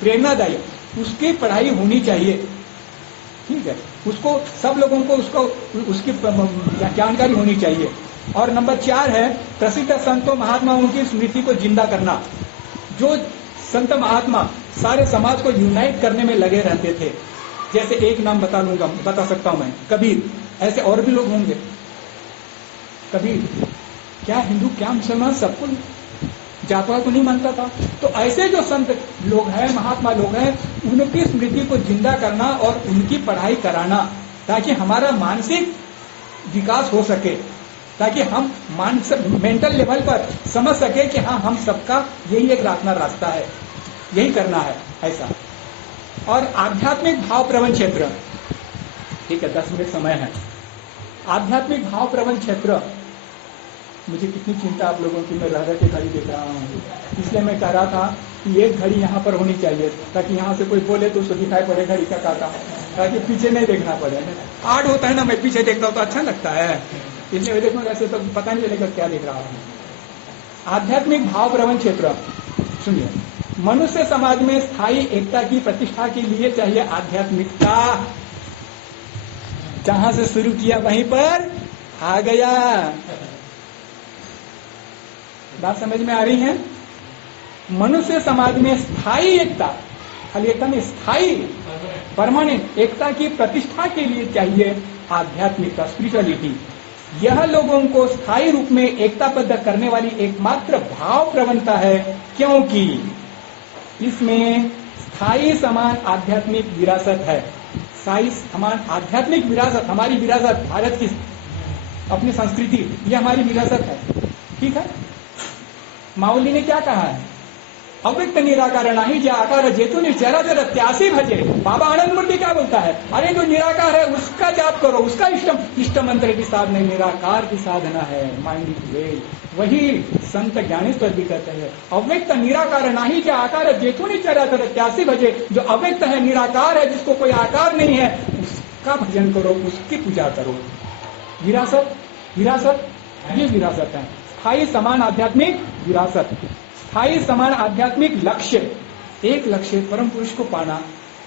प्रेरणादायी, उसकी पढ़ाई होनी चाहिए, ठीक है, उसको सब लोगों को उसकी जानकारी होनी चाहिए। और नंबर 4 है प्रसिद्ध संतों महात्माओं की स्मृति को जिंदा करना। जो संत महात्मा सारे समाज को यूनाइट करने में लगे रहते थे, जैसे एक नाम बता सकता हूं मैं, कबीर। ऐसे और भी लोग होंगे। कबीर क्या हिंदू क्या मुसलमान सबको जातवाद को नहीं मानता था। तो ऐसे जो संत लोग हैं, महात्मा लोग हैं, उनकी स्मृति को जिंदा करना और उनकी पढ़ाई कराना, ताकि हमारा मानसिक विकास हो सके, ताकि हम मेंटल लेवल पर समझ सके कि हाँ, हम सबका यही एक रास्ता है, यही करना है ऐसा। और आध्यात्मिक भाव प्रवण क्षेत्र, ठीक है, 10 मिनट समय है। आध्यात्मिक भाव प्रवण क्षेत्र, मुझे कितनी चिंता आप लोगों की, मैं रह के घड़ी देख रहा हूँ, इसलिए मैं कह रहा था कि एक घड़ी यहाँ पर होनी चाहिए, ताकि यहाँ से कोई बोले तो उसको दिखाई पड़े घड़ी का काटा, ताकि पीछे नहीं देखना पड़े। आर्ट होता है ना, मैं पीछे देखता हूँ तो अच्छा लगता है, इसलिए मैं देखूंगा, ऐसे तो पता नहीं चलेगा क्या देख रहा हूँ। आध्यात्मिक भाव प्रवण क्षेत्र, सुनिए, मनुष्य समाज में स्थायी एकता की प्रतिष्ठा के लिए चाहिए आध्यात्मिकता। जहां से शुरू किया वहीं पर आ गया। बात समझ में आ रही है? मनुष्य समाज में स्थायी एकता, खाली एकता में, स्थायी परमानेंट एकता की प्रतिष्ठा के लिए चाहिए आध्यात्मिकता, स्पिरिचुअलिटी। यह लोगों को स्थायी रूप में एकताबद्ध करने वाली एकमात्र भाव प्रवणता है, क्योंकि इसमें स्थायी समान आध्यात्मिक विरासत है। स्थायी समान आध्यात्मिक विरासत, हमारी विरासत, भारत की अपनी संस्कृति, यह हमारी विरासत है, ठीक है। माउली ने क्या कहा है? अव्यक्त निराकार नाही जे आकार जेतु निचराचर त्यासी भजे। बाबा आनंद मूर्ति क्या बोलता है? अरे जो निराकार है उसका जाप करो, उसका इष्ट मंत्र की साधना, निराकार की साधना है, माइंड इट वेल। वही संत ज्ञानेश्वर भी कहते हैं, अव्यक्त निराकार नाही जे आकार जेतु निचराचर त्यासी भजे। जो अव्यक्त है, निराकार है, जिसको कोई आकार नहीं है, उसका भजन करो, उसकी पूजा करो। विरासत, विरासत, ये विरासत है। स्थायी समान आध्यात्मिक विरासत, स्थायी समान आध्यात्मिक लक्ष्य, एक लक्ष्य परम पुरुष को पाना,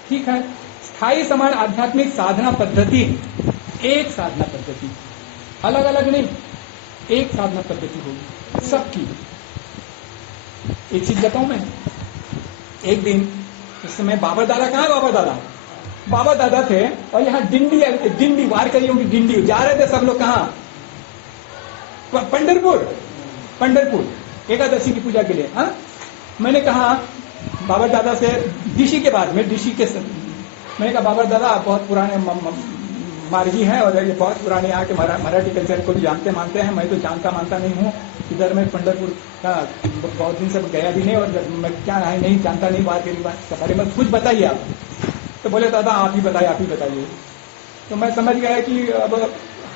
ठीक है। स्थायी समान आध्यात्मिक साधना पद्धति, एक साधना पद्धति, अलग अलग नहीं, एक साधना पद्धति होगी सबकी। एक चीज बताऊं मैं, एक दिन उस समय बाबा दादा, कहाँ है बाबा दादा थे, और यहाँ डिंडी वारकरियों की डिंडी जा रहे थे सब लोग, कहाँ? पंढरपुर एकादशी की पूजा के लिए। हाँ, मैंने कहा बाबा दादा से, डीसी के बाद में, मैंने कहा बाबा दादा आप बहुत पुराने मार्गी हैं और ये बहुत पुराने यहाँ के मराठी कल्चर को भी जानते मानते हैं। मैं तो जानता मानता नहीं हूँ, इधर मैं पंढरपुर का बहुत दिन से गया भी नहीं, और मैं क्या है नहीं जानता नहीं बात के बारे में, कुछ बताइए आप। तो बोले दादा आप ही बताइए। तो मैं समझ गया कि अब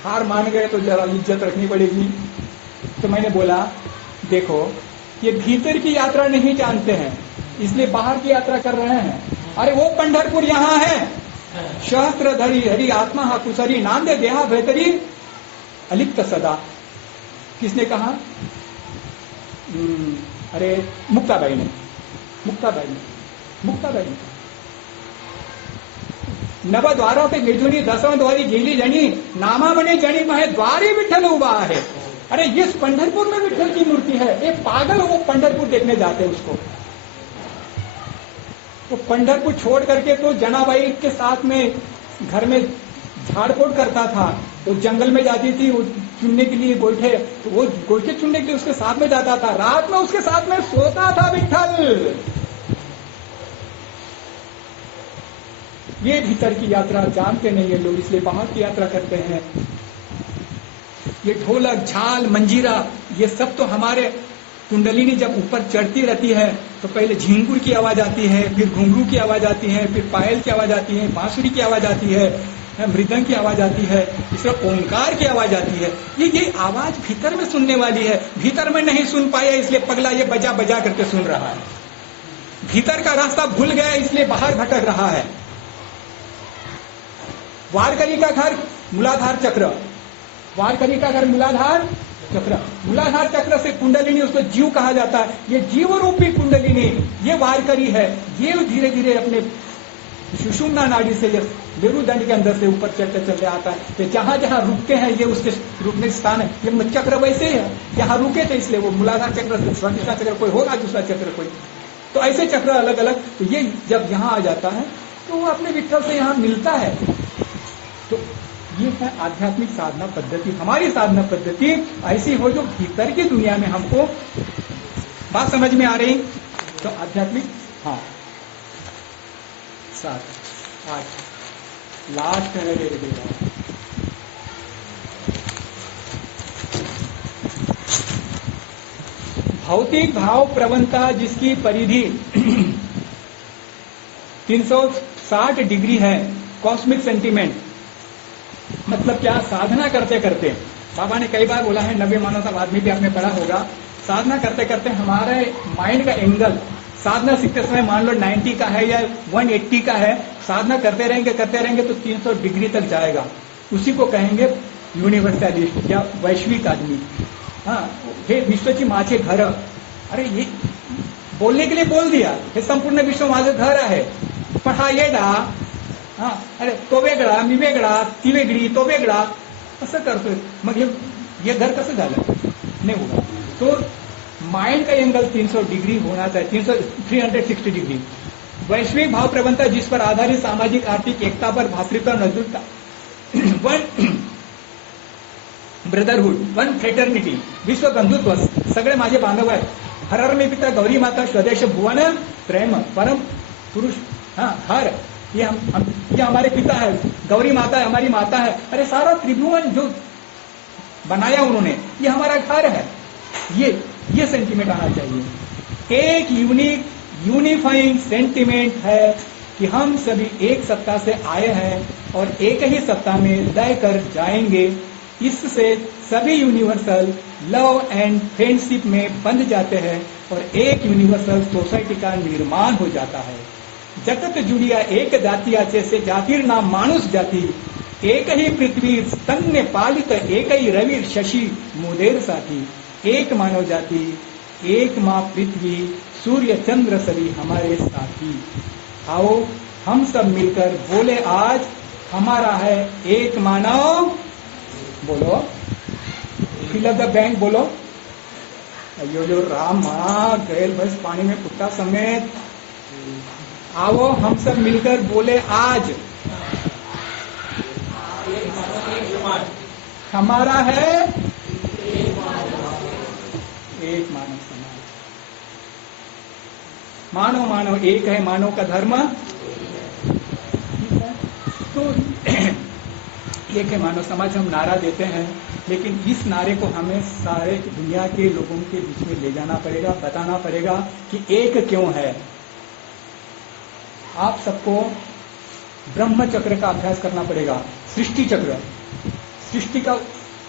हार मान गए तो जरा इज्जत रखनी पड़ेगी। तो मैंने बोला देखो, ये भीतर की यात्रा नहीं जानते हैं, इसलिए बाहर की यात्रा कर रहे हैं। अरे वो पंढरपुर यहाँ है, सहस्त्र धरी हरि आत्मा हा कुसरी, नांदे देहा बेहतरी अलिप्त सदा। किसने कहा? अरे मुक्ताबाई ने। नव द्वारों पे गेजुनी, 10वें द्वारी गेली जनी, नामा मने जनी महे द्वारी विठ्ठल उबा है। अरे इस पंढरपुर में विठ्ठल की मूर्ति है। एक पागल वो पंढरपुर देखने जाते हैं उसको, तो पंढरपुर छोड़ करके तो जनाबाई के साथ में घर में झाड़-फोड़ करता था, तो जंगल में जाती थी चुनने के लिए गोईठे, तो वो गोईठे चुनने के लिए उसके साथ में जाता था, रात में उसके साथ में सोता था विठ्ठल। ये भीतर की यात्रा जानते नहीं है लोग, इसलिए बाहर की यात्रा करते हैं। ये ढोलक, झाल, मंजीरा, ये सब तो हमारे कुंडलिनी जब ऊपर चढ़ती रहती है तो पहले झिंगुर की आवाज आती है, फिर घुंघरू की आवाज आती है, फिर पायल की आवाज आती है, बांसुरी की आवाज आती है, मृदंग की आवाज आती है, इसमें ओंकार की आवाज आती है। ये आवाज भीतर में सुनने वाली है, भीतर में नहीं सुन पाया इसलिए पगला ये बजा बजा करके सुन रहा है। भीतर का रास्ता भूल गया इसलिए बाहर भटक रहा है। वारकरी का घर मूलाधार चक्र, वारकरी का घर मूलाधार चक्र, मूलाधार चक्र से कुंडलिनी, उसको जीव कहा जाता है। ये जीव रूपी कुंडलिनी ये वारकरी है। जीव धीरे धीरे अपने सुषुम्ना नाड़ी से मेरुदंड के अंदर से ऊपर चलते चलते आता है। तो जहां जहां रुकते हैं ये उसके रुकने स्थान है। ये चक्र वैसे ही है, जहां रुके थे इसलिए वो मूलाधार चक्र, स्वादिष्ठा चक्र कोई होगा, दूसरा चक्र कोई, तो ऐसे चक्र अलग अलग। तो ये जब यहाँ आ जाता है तो वो अपने विठ्ठल से यहाँ मिलता है। तो ये है आध्यात्मिक साधना पद्धति। हमारी साधना पद्धति ऐसी हो जो भीतर की दुनिया में हमको बात समझ में आ रही। तो आध्यात्मिक, हाँ 7 8 लास्ट है देगा। भौतिक भाव प्रवणता जिसकी परिधि 360 डिग्री है, कॉस्मिक सेंटीमेंट मतलब क्या, साधना करते करते, बाबा ने कई बार बोला है, 90 मानव आदमी भी आपने पढ़ा होगा, साधना करते करते हमारे माइंड का एंगल साधना सीखते समय मान लो 90 का है या 180 का है, साधना करते रहेंगे तो 300 डिग्री तक जाएगा। उसी को कहेंगे यूनिवर्सलिस्ट या वैश्विक आदमी। हाँ, हे विश्वची माझे घर, अरे ये बोलने के लिए बोल दिया, हे संपूर्ण विश्व माझे घर आहे, पण हा येडा, हा अरे तो वेगळा, मी वेगळा, ती वेगळी, तो वेगळा, असं करतोय, मग ये घर कसं झालं, नहीं होगा। तो माइंड का एंगल 300 डिग्री होना चाहिए, 360 डिग्री। वैश्विक भाव प्रबंधता जिस पर आधारित सामाजिक आर्थिक एकता पर भातृत्व नजुलता, वन ब्रदरहुड, वन फ्रेटर्निटी, विश्व बंधुत्व, सगळे माझे बांधव आहेत, हरर में पिता गौरी माता स्वदेश भुवन प्रेम परम पुरुष, हाँ हर, ये ये हमारे पिता है, गौरी माता है हमारी माता है, अरे सारा त्रिभुवन जो बनाया उन्होंने ये हमारा घर है। ये सेंटिमेंट आना चाहिए। एक यूनिफाइंग सेंटिमेंट है कि हम सभी एक सत्ता से आए हैं और एक ही सत्ता में लय कर जाएंगे। इससे सभी यूनिवर्सल लव एंड फ्रेंडशिप में बंध जाते हैं और एक यूनिवर्सल सोसाइटी का निर्माण हो जाता है। जगत जुड़िया एक जातीयाचे से जातीर नाम मानुष जाती, एक ही पृथ्वी स्तन्य पालित, एक ही रवि शशि मुदेर साथी, एक मानव जाति, एक माँ पृथ्वी, सूर्य चंद्र सभी हमारे साथी। आओ हम सब मिलकर बोले आज हमारा है एक मानव, बोलो फिल अप द बैंक, बोलो अयो जो राम माँ गैल भैंस पानी में कुत्ता समेत, आओ हम सब मिलकर बोले आज हमारा है एक मानव समाज। मानव मानव एक है, मानव का धर्म तो एक है मानव समाज। हम नारा देते हैं लेकिन इस नारे को हमें सारे दुनिया के लोगों के बीच में ले जाना पड़ेगा, बताना पड़ेगा कि एक क्यों है। आप सबको ब्रह्म चक्र का अभ्यास करना पड़ेगा। सृष्टि चक्र, सृष्टि का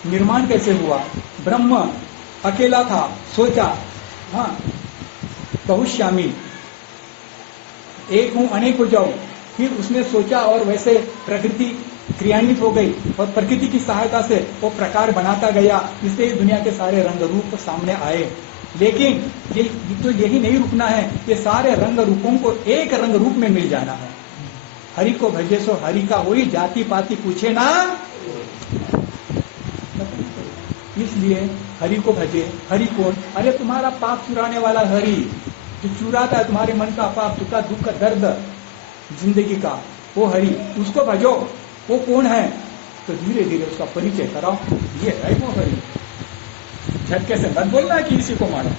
निर्माण कैसे हुआ, ब्रह्म अकेला था, सोचा हाँ बहुश्यामी, एक हूं अनेक हो जाऊं, फिर उसने सोचा और वैसे प्रकृति क्रियान्वित हो गई और प्रकृति की सहायता से वो प्रकार बनाता गया, इससे दुनिया के सारे रंग रूप सामने आए। लेकिन ये तो यही नहीं रुकना है, ये सारे रंग रूपों को एक रंग रूप में मिल जाना है। हरि को भजे सो हरि का होई, जाति पाति पूछे ना, इसलिए हरि को भजे। हरि कौन, अरे तुम्हारा पाप चुराने वाला हरि, जो चुराता है तुम्हारे मन का पाप, दुख का दर्द जिंदगी का, वो हरि, उसको भजो। वो कौन है? तो धीरे धीरे उसका परिचय कराओ, ये है वो हरि। झटके से मत बोलना कि इसी को मानो,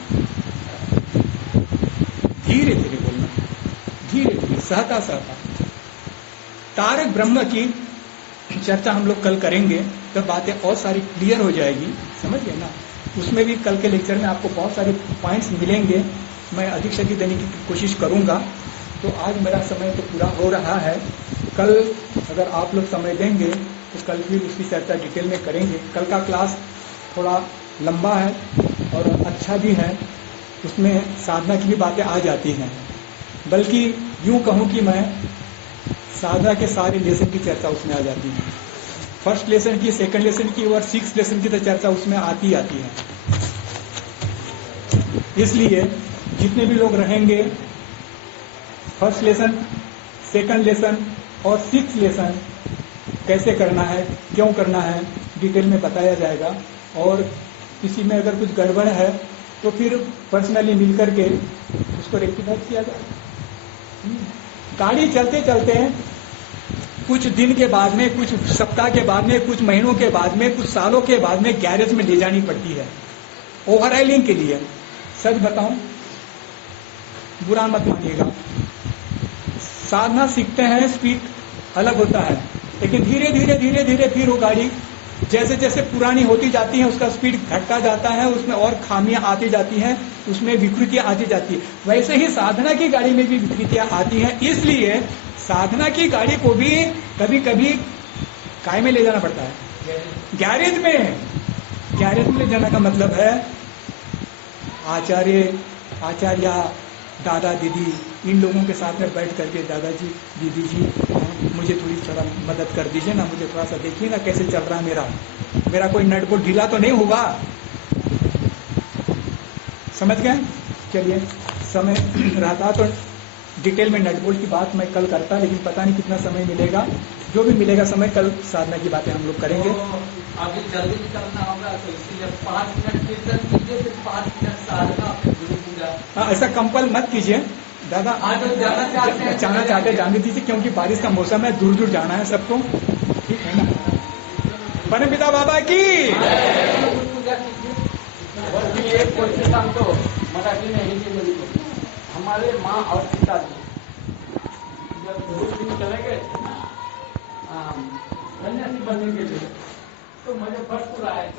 धीरे धीरे बोलना, धीरे धीरे, सहता सहता। तारक ब्रह्म की चर्चा हम लोग कल करेंगे, तो बातें और सारी क्लियर हो जाएगी, समझ गए ना। उसमें भी कल के लेक्चर में आपको बहुत सारे पॉइंट्स मिलेंगे, मैं अधिक से अधिक देने की कोशिश करूंगा। तो आज मेरा समय तो पूरा हो रहा है, कल अगर आप लोग समय देंगे तो कल फिर उसकी चर्चा डिटेल में करेंगे। कल का क्लास थोड़ा लंबा है और अच्छा भी है, उसमें साधना की भी बातें आ जाती हैं, बल्कि यूं कहूं कि मैं साधना के सारे लेसन की चर्चा उसमें आ जाती है। फर्स्ट लेसन की, सेकंड लेसन की और 6th लेसन की तो चर्चा उसमें आती है। इसलिए जितने भी लोग रहेंगे, फर्स्ट लेसन, सेकंड लेसन और 6th लेसन कैसे करना है, क्यों करना है, डिटेल में बताया जाएगा। और किसी में अगर कुछ गड़बड़ है तो फिर पर्सनली मिलकर के उसको रेक्टिफाई किया जाएगा। गाड़ी चलते चलते कुछ दिन के बाद में, कुछ सप्ताह के बाद में, कुछ महीनों के बाद में, कुछ सालों के बाद में गैरेज में ले जानी पड़ती है ओवरऑयलिंग के लिए। सच बताऊं, बुरा मत मानिएगा, साधना सीखते हैं, स्पीड अलग होता है, लेकिन धीरे धीरे धीरे धीरे फिर वो गाड़ी जैसे जैसे पुरानी होती जाती है उसका स्पीड घटता जाता है, उसमें और खामियां आती जाती हैं, उसमें विकृतियां आती जाती है। वैसे ही साधना की गाड़ी में भी विकृतियां आती हैं, इसलिए साधना की गाड़ी को भी कभी कभी काय में ले जाना पड़ता है, गैरेज में। गैरेज में ले जाने का मतलब है आचार्य, दादा दीदी, इन लोगों के साथ में बैठ करके, दादाजी, दीदी जी, मुझे थोड़ा मदद कर दीजिए ना, मुझे थोड़ा सा देखिए ना कैसे चल रहा है मेरा कोई नट बोल्ट ढीला तो नहीं होगा। समझ गए? चलिए, समय रहता तो डिटेल में नट बोल्ट की बात मैं कल करता, लेकिन पता नहीं कितना समय मिलेगा। जो भी मिलेगा समय, कल साधना की बातें हम लोग करेंगे। अभी जल्दी निकलना होगा तो इसीलिए 5 मिनट कीर्तन कीजिए, फिर 5 मिनट साधना, फिर गुरु पूजा। ऐसा कंपल मत कीजिए दादा, जाना चाहते जाने दीजिए, क्योंकि बारिश का मौसम है, दूर दूर जाना है सबको, ठीक है ना। परम पिता बाबा की गुरु पूजा कीजिए। और भी एक क्वेश्चन हम तो मराठी में हिंदी में हमारे माँ और पिताजी जब गुरु चले गए सन्यासी बनने के लिए, तो मुझे फर्स्ट आया